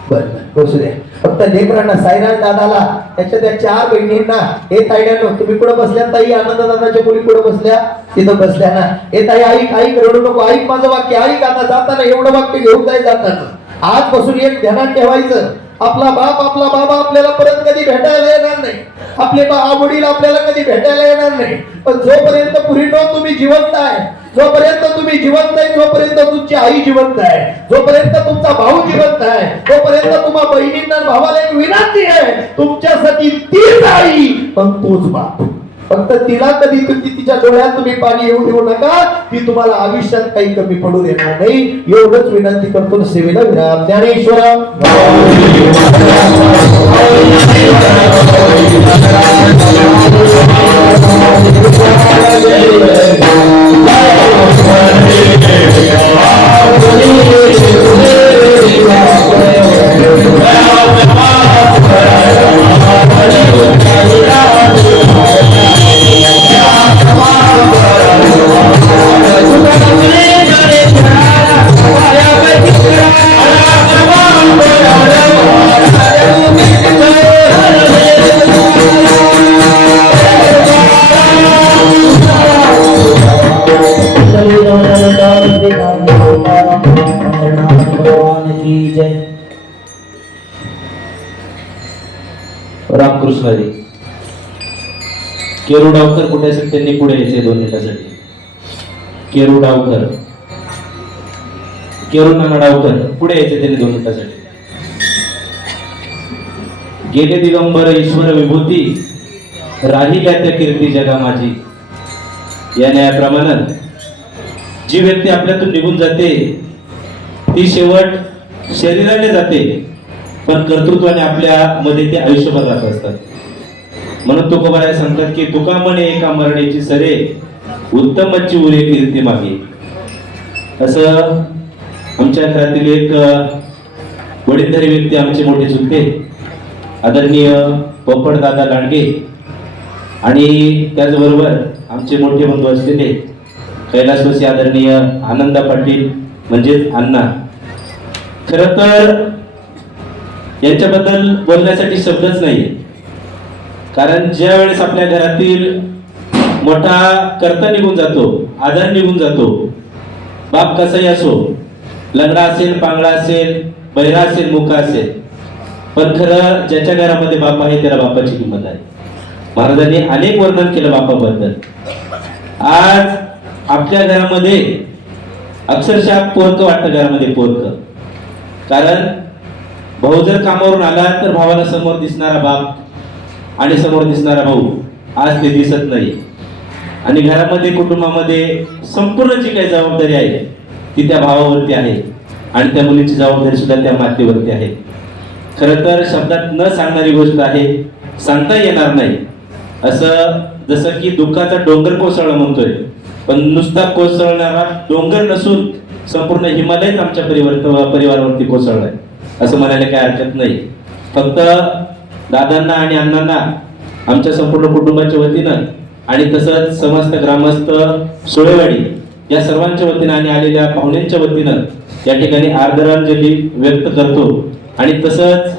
बरं बसू दे. फक्त लेकरांना साईराज दादाला त्याच्या त्या 4 बहिणींना, हे ताईड्यानो तुम्ही कुठं बसल्या? ताई आनंद दादाच्या मुली कुठं बसल्या? तिथं बसल्या ना. हे ताई ऐक ऐक, रडू नको, ऐक माझं वाक्य ऐक. आता जाताना एवढं वाक्य घेऊन जाय. जाताना आजपासून एक ध्यानात ठेवायचं, आपला बाप आपला बाबा आपल्याला परत कधी भेटायला येणार नाही, आपले वडील आपल्याला कधी भेटायला येणार नाही. पण जोपर्यंत पुरीनो तुम्ही जिवंत आहे, जोपर्यंत तुम्ही जिवंत आहे, जोपर्यंत तुमची आई जिवंत आहे, जोपर्यंत तुमचा भाऊ जिवंत आहे, तोपर्यंत तुम्हा बहिणींना भावाला एक विनंती आहे, तुमच्यासाठी तीच आई पण तोच बाप. फक्त तिला कधी तुम्ही तिच्या डोळ्यात तुम्ही पाणी येऊ देऊ नका, ती तुम्हाला आयुष्यात काही कमी पडू देणार नाही. एवढंच विनंती करतो. सेवेला विराम. ज्ञानेश्वर रामकृष्ण हरी. केरू डावकर कुठे असेल त्यांनी पुढे यायचे 2 मिनिटासाठी. केरू डावकर, केरू नाना डावकर पुढे यायचे त्यांनी 2 मिनिटासाठी. गेले दिगंबर ईश्वर विभूती, राहिल्या त्या कीर्ती जगा माझी. या न्यायाप्रमाणे जी व्यक्ती आपल्यातून निघून जाते ती शेवट शरीराने जाते, पण कर्तृत्वाने आपल्या मध्ये ते आयुष्यभर राहत असतात. म्हणून तुकोबाराय सांगतात की तुका म्हणे एका मरण्याची सरे, उत्तमची उरे कीर्ती मागे. असं आमच्या घरातील एक वडीलधारी व्यक्ती, आमचे मोठे चुलते आदरणीय पोपट दादा लांडगे, आणि त्याचबरोबर आमचे मोठे बंधू असलेले कैलासवासी आदरणीय आनंदा पाटील म्हणजेच अण्णा. खर तर यांच्याबद्दल बोलण्यासाठी शब्दच नाही, कारण ज्या वेळेस आपल्या घरातील मोठा कर्ता निघून जातो, आधार निघून जातो, बाप कसाही असो, लंगडा असेल, पांगडा असेल, बहिरा असेल, मुका असेल, पण खरं ज्याच्या घरामध्ये बाप आहे त्याला बापाची किंमत आहे. महाराजांनी अनेक वर्णन केलं बापाबद्दल. आज आपल्या घरामध्ये अक्षरशः पोरकं वाटतं, घरामध्ये पोरकं. कारण भाऊ जर कामावरून आला तर भावाला समोर दिसणारा बाप आणि समोर दिसणारा भाऊ आज ते दिसत नाही. आणि घरामध्ये, कुटुंबामध्ये संपूर्ण जी काही जबाबदारी आहे ती त्या भावावरती आहे, आणि त्या मुलीची जबाबदारी सुद्धा त्या मातेवरती आहे. खरं तर शब्दात न सांगणारी गोष्ट आहे, सांगता येणार नाही. असं जसं की दुःखाचा डोंगर कोसळला म्हणतोय, पण नुसता कोसळणारा डोंगर नसून संपूर्ण हिमालयच आमच्या परिवारावरती कोसळलाय असं म्हणायला काही हरकत नाही. फक्त दादांना आणि अण्णांना आमच्या संपूर्ण कुटुंबाच्या वतीनं आणि तसंच समस्त ग्रामस्थ सुळेवाडी या सर्वांच्या वतीनं आणि आलेल्या पाहुण्यांच्या वतीनं या ठिकाणी आदरांजली व्यक्त करतो. आणि तसंच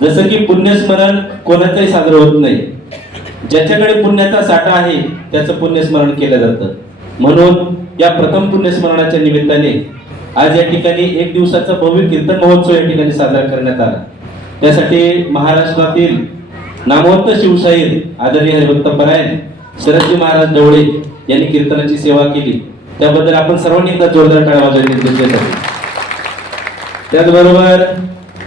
जसं की पुण्यस्मरण कोणाचंही साजरं होत नाही, ज्याच्याकडे पुण्याचा साठा आहे त्याचं पुण्यस्मरण केलं जातं. म्हणून या प्रथम पुण्यस्मरणाच्या निमित्ताने आज या ठिकाणी एक दिवसाचा भव्य कीर्तन महोत्सव या ठिकाणी साजरा करण्यात आला. त्यासाठी महाराष्ट्रातील नामवंत शिवशाहीर आदरणीय हरिभक्त परायण शरदजी महाराज ढवळे यांनी कीर्तनाची सेवा केली. त्याबद्दल आपण सर्वांनी एकदा जोरदार टाळ्या वाजवण्यासाठी. त्याचबरोबर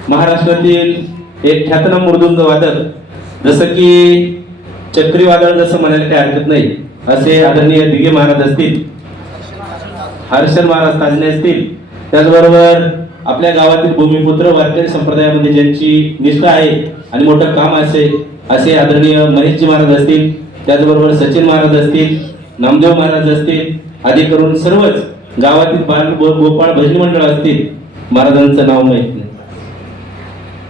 महाराष्ट्रातील एक ख्यातनाम मृदुंग वादक जसं की चक्रीवादळ जसं म्हणायला काही हरकत नाही असे आदरणीय दिघे महाराज असतील, हर्षल महाराज ताजने असतील, त्याचबरोबर आपल्या गावातील भूमिपुत्र वारकरी संप्रदायामध्ये ज्यांची निष्ठा आहे आणि मोठं काम असे आदरणीय महेशजी महाराज असतील, त्याचबरोबर सचिन महाराज असतील, नामदेव महाराज असतील, आदी करून सर्वच गावातील बाल गोपाळ भजनी मंडळ असतील, महाराजांचं नाव माहित नाही.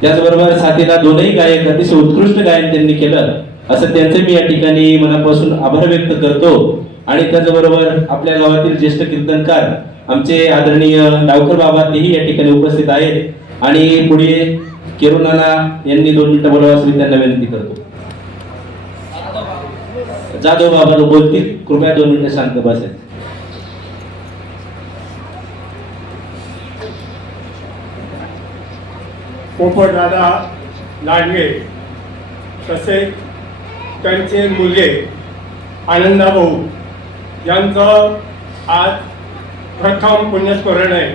त्याचबरोबर साथीला दोनही गायक अतिशय उत्कृष्ट गायन त्यांनी केलं असं त्यांचे मी या ठिकाणी मनापासून आभार व्यक्त करतो. आणि त्याचबरोबर आपल्या गावातील ज्येष्ठ कीर्तनकार आमचे आदरणीय डावकर बाबा तेही या ठिकाणी उपस्थित आहेत आणि पुढे केरुनाना यांनी 2 मिनिटं बोलावं मी त्यांना विनंती करतो. जाधव बाबा बोलतील, कृपया 2 मिनिटं शांत बसायचं. पोपटदादा लांडगे तसेच त्यांचे मुलगे आनंदाभाऊ यांचं आज प्रथम पुण्यस्मरण आहे.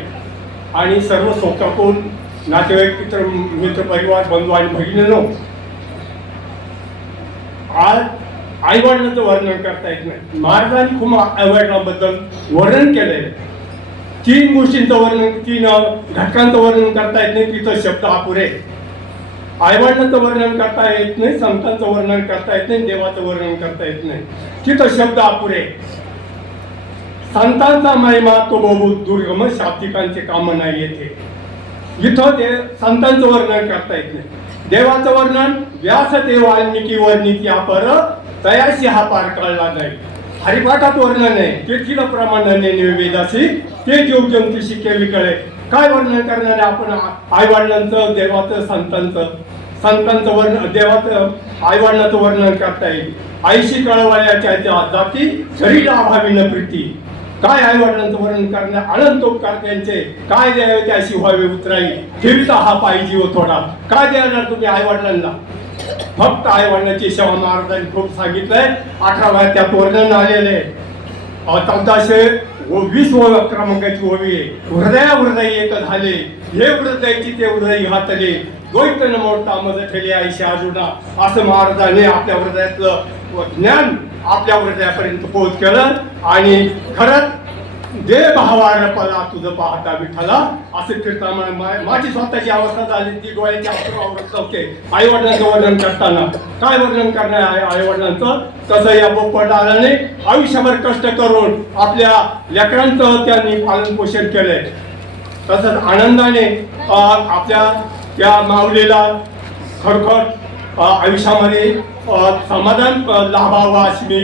आणि सर्व शोकाकून नातेवाईक मित्रपरिवार बंधू आणि भगिनींनो, आज आईवडिलांचं वर्णन करता येत नाही. महाराजांनी खूप आईवडिलांबद्दल वर्णन केलंय. 3 गोष्टींचं वर्णन, 3 घटकांचं वर्णन करता येत नाही, तिथं शब्द अपुरे. आईवडिलांचं वर्णन करता येत नाही, संतांचं वर्णन करता येत नाही, देवाचं वर्णन करता येत नाही, तिथं शब्द अपुरे. संतांचा महिमा तो बहु दुर्गम, शाब्दिकांचे काम नाही येथे. इथं ते संतांचं वर्णन करता येत नाही. देवाचं वर्णन व्यास ते वाल्मिकी वर्णिती अपर तयाशी हा पार कळला नाही. हरिपाठात वर्णन आहे, तेथील प्रमाणाने निवेदासी ते जीव जंतू शिके विकळे. काय वर्णन करणारे आपण आईवडिलांचं, देवाचं, संतांचं वर्णन, देवाचं आईवडिलांचं वर्णन करता येईल. आईशी कळवळ्याच्या जाती शरीर अभावी न प्रीती. काय आईवडिलांचं वर्णन करणार, अनंतोपकार त्यांचे काय द्यावे त्याशी व्हावे उतराई. ठेवीचा हा पायी जीव थोडा. काय देणार तुम्ही आईवडिलांना? फक्त आईवडिलांची सेवा. महाराजांनी खूप सांगितलंय. 18व्या त्यात वर्णन आलेले 1420 क्रमांकाची ओवी आहे. हृदय एक झाले, हे हृदयाची ते हृदय घातले, द्वैत न मोडता मज ठेले आईशी अर्जुना. असं महाराजांनी आपल्या हृदयातलं ज्ञान आपल्या हृदयापर्यंत पोहोच केलं. आणि खरंच दे भावार पला तुझं पाहता विठ्ठला असं कीर्तन. माझी स्वतःची अवस्था झाली, ती डोळ्याची आवडत नव्हते आईवडिलांचं वर्णन करताना. काय वर्णन करणार आहे आईवडिलांचं? तसं या पोपटदादाने आयुष्यभर कष्ट करून आपल्या लेकरांचं त्यांनी पालन पोषण केलंय. तसंच आनंदाने आपल्या त्या माऊलीला खरोखर आयुष्यामध्ये समाधान लाभावं अशी मी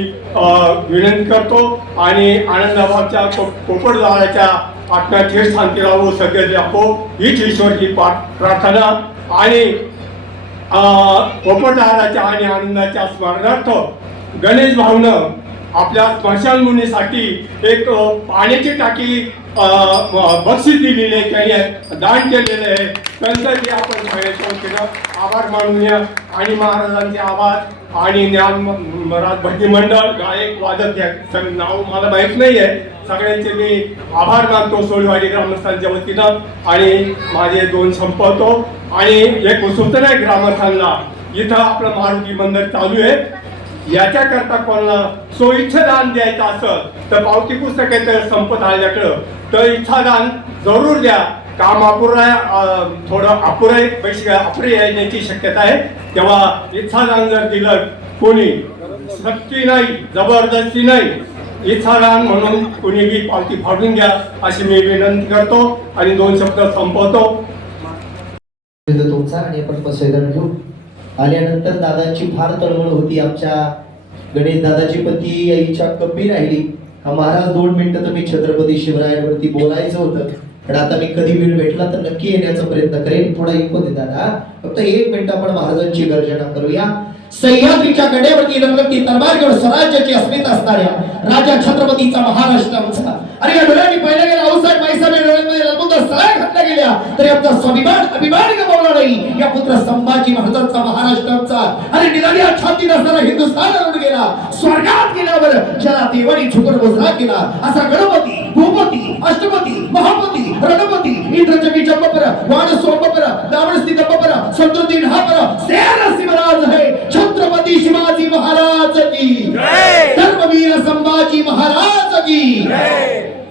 विनंती करतो. आणि आनंदाबाच्या पोपटदाराच्या आत्म्यात ठेच शांती राहू सगळे दाखो हीच ईश्वरची प्रार्थना. आणि पोपटदाराच्या आणि आनंदाच्या स्मरणार्थ गणेश भावनं आपल्या स्मशानभूमीसाठी एक पाण्याची टाकी बक्षीस दिलेली आहे, त्यांनी दान केलेलं आहे. त्यांचाही आपण केलं आभार मानूया. आणि महाराजांचे आभार. आणि ज्ञान महाराज भजनी मंडळ, गायक, वादक या नाव मला माहीत नाही आहे, सगळ्यांचे मी आभार मानतो सोळीवाडी ग्रामस्थांच्या वतीनं. आणि माझे 2 संपवतो. आणि एक सूचना आहे ग्रामस्थांना, इथं आपलं मारुती मंदिर चालू आहे. याच्याकरता कोणाला इच्छादान द्यायचं असं तर पावती पुस्तक आहे तर संपत आल्याकडं तर इच्छादान जरूर द्या. काम अपुरं आहे, थोडं अपुरं आहे, पैसे अपुरे येण्याची शक्यता आहे. तेव्हा इच्छादान जर दिलं कोणी सक्ती नाही, जबरदस्ती नाही, इच्छादान म्हणून कुणीही पावती फाडून घ्या अशी मी विनंती करतो आणि 2 शब्द संपवतो. तुमचा आणि आपण पसैदन घेऊ. आल्यानंतर दादांची फार तळमळ होती. आमच्या गणेश दादाची पती आईच्या कमी राहिली. महाराज 2 मिनिटं तुम्ही छत्रपती शिवरायांवरती बोलायचं होतं, पण आता मी कधी वेळ भेटला तर नक्की येण्याचा प्रयत्न करेन. थोडा ऐकू दे दादा, फक्त 1 मिनिट आपण महाराजांची गर्जना करूया. सह्याद्रीच्या कडेवरती रंगती तलवार घेऊन स्वराज्याची अस्मिता असणाऱ्या राजा छत्रपतीचा महाराष्ट्राचा, अरे या डोळ्यांनी पाहिलं गेलं औसाहेब माईसाहेब डोळ्यांमध्ये रंगून सळा घातल्या गेल्या तरी आमचा स्वाभिमान अभिमान गमावला नाही. या पुत्र संभाजी महाराजांचा महाराष्ट्राचा, अरे निराळ्या छातीत असणारा हिंदुस्थान रडून गेला. स्वर्गात गेल्यावर ज्याला देवानी छुकर बोजरा केला असा गणपती, भूपती, अष्टपती, महापती, रणपती, इंद्रजगी चंबपर, वाण सोमपर, दावण स्थितंबर, संतती ढापर, सेना शिवराज है छत्रपती शिवाजी महाराज की, धर्मवीर संभाजी महाराज की.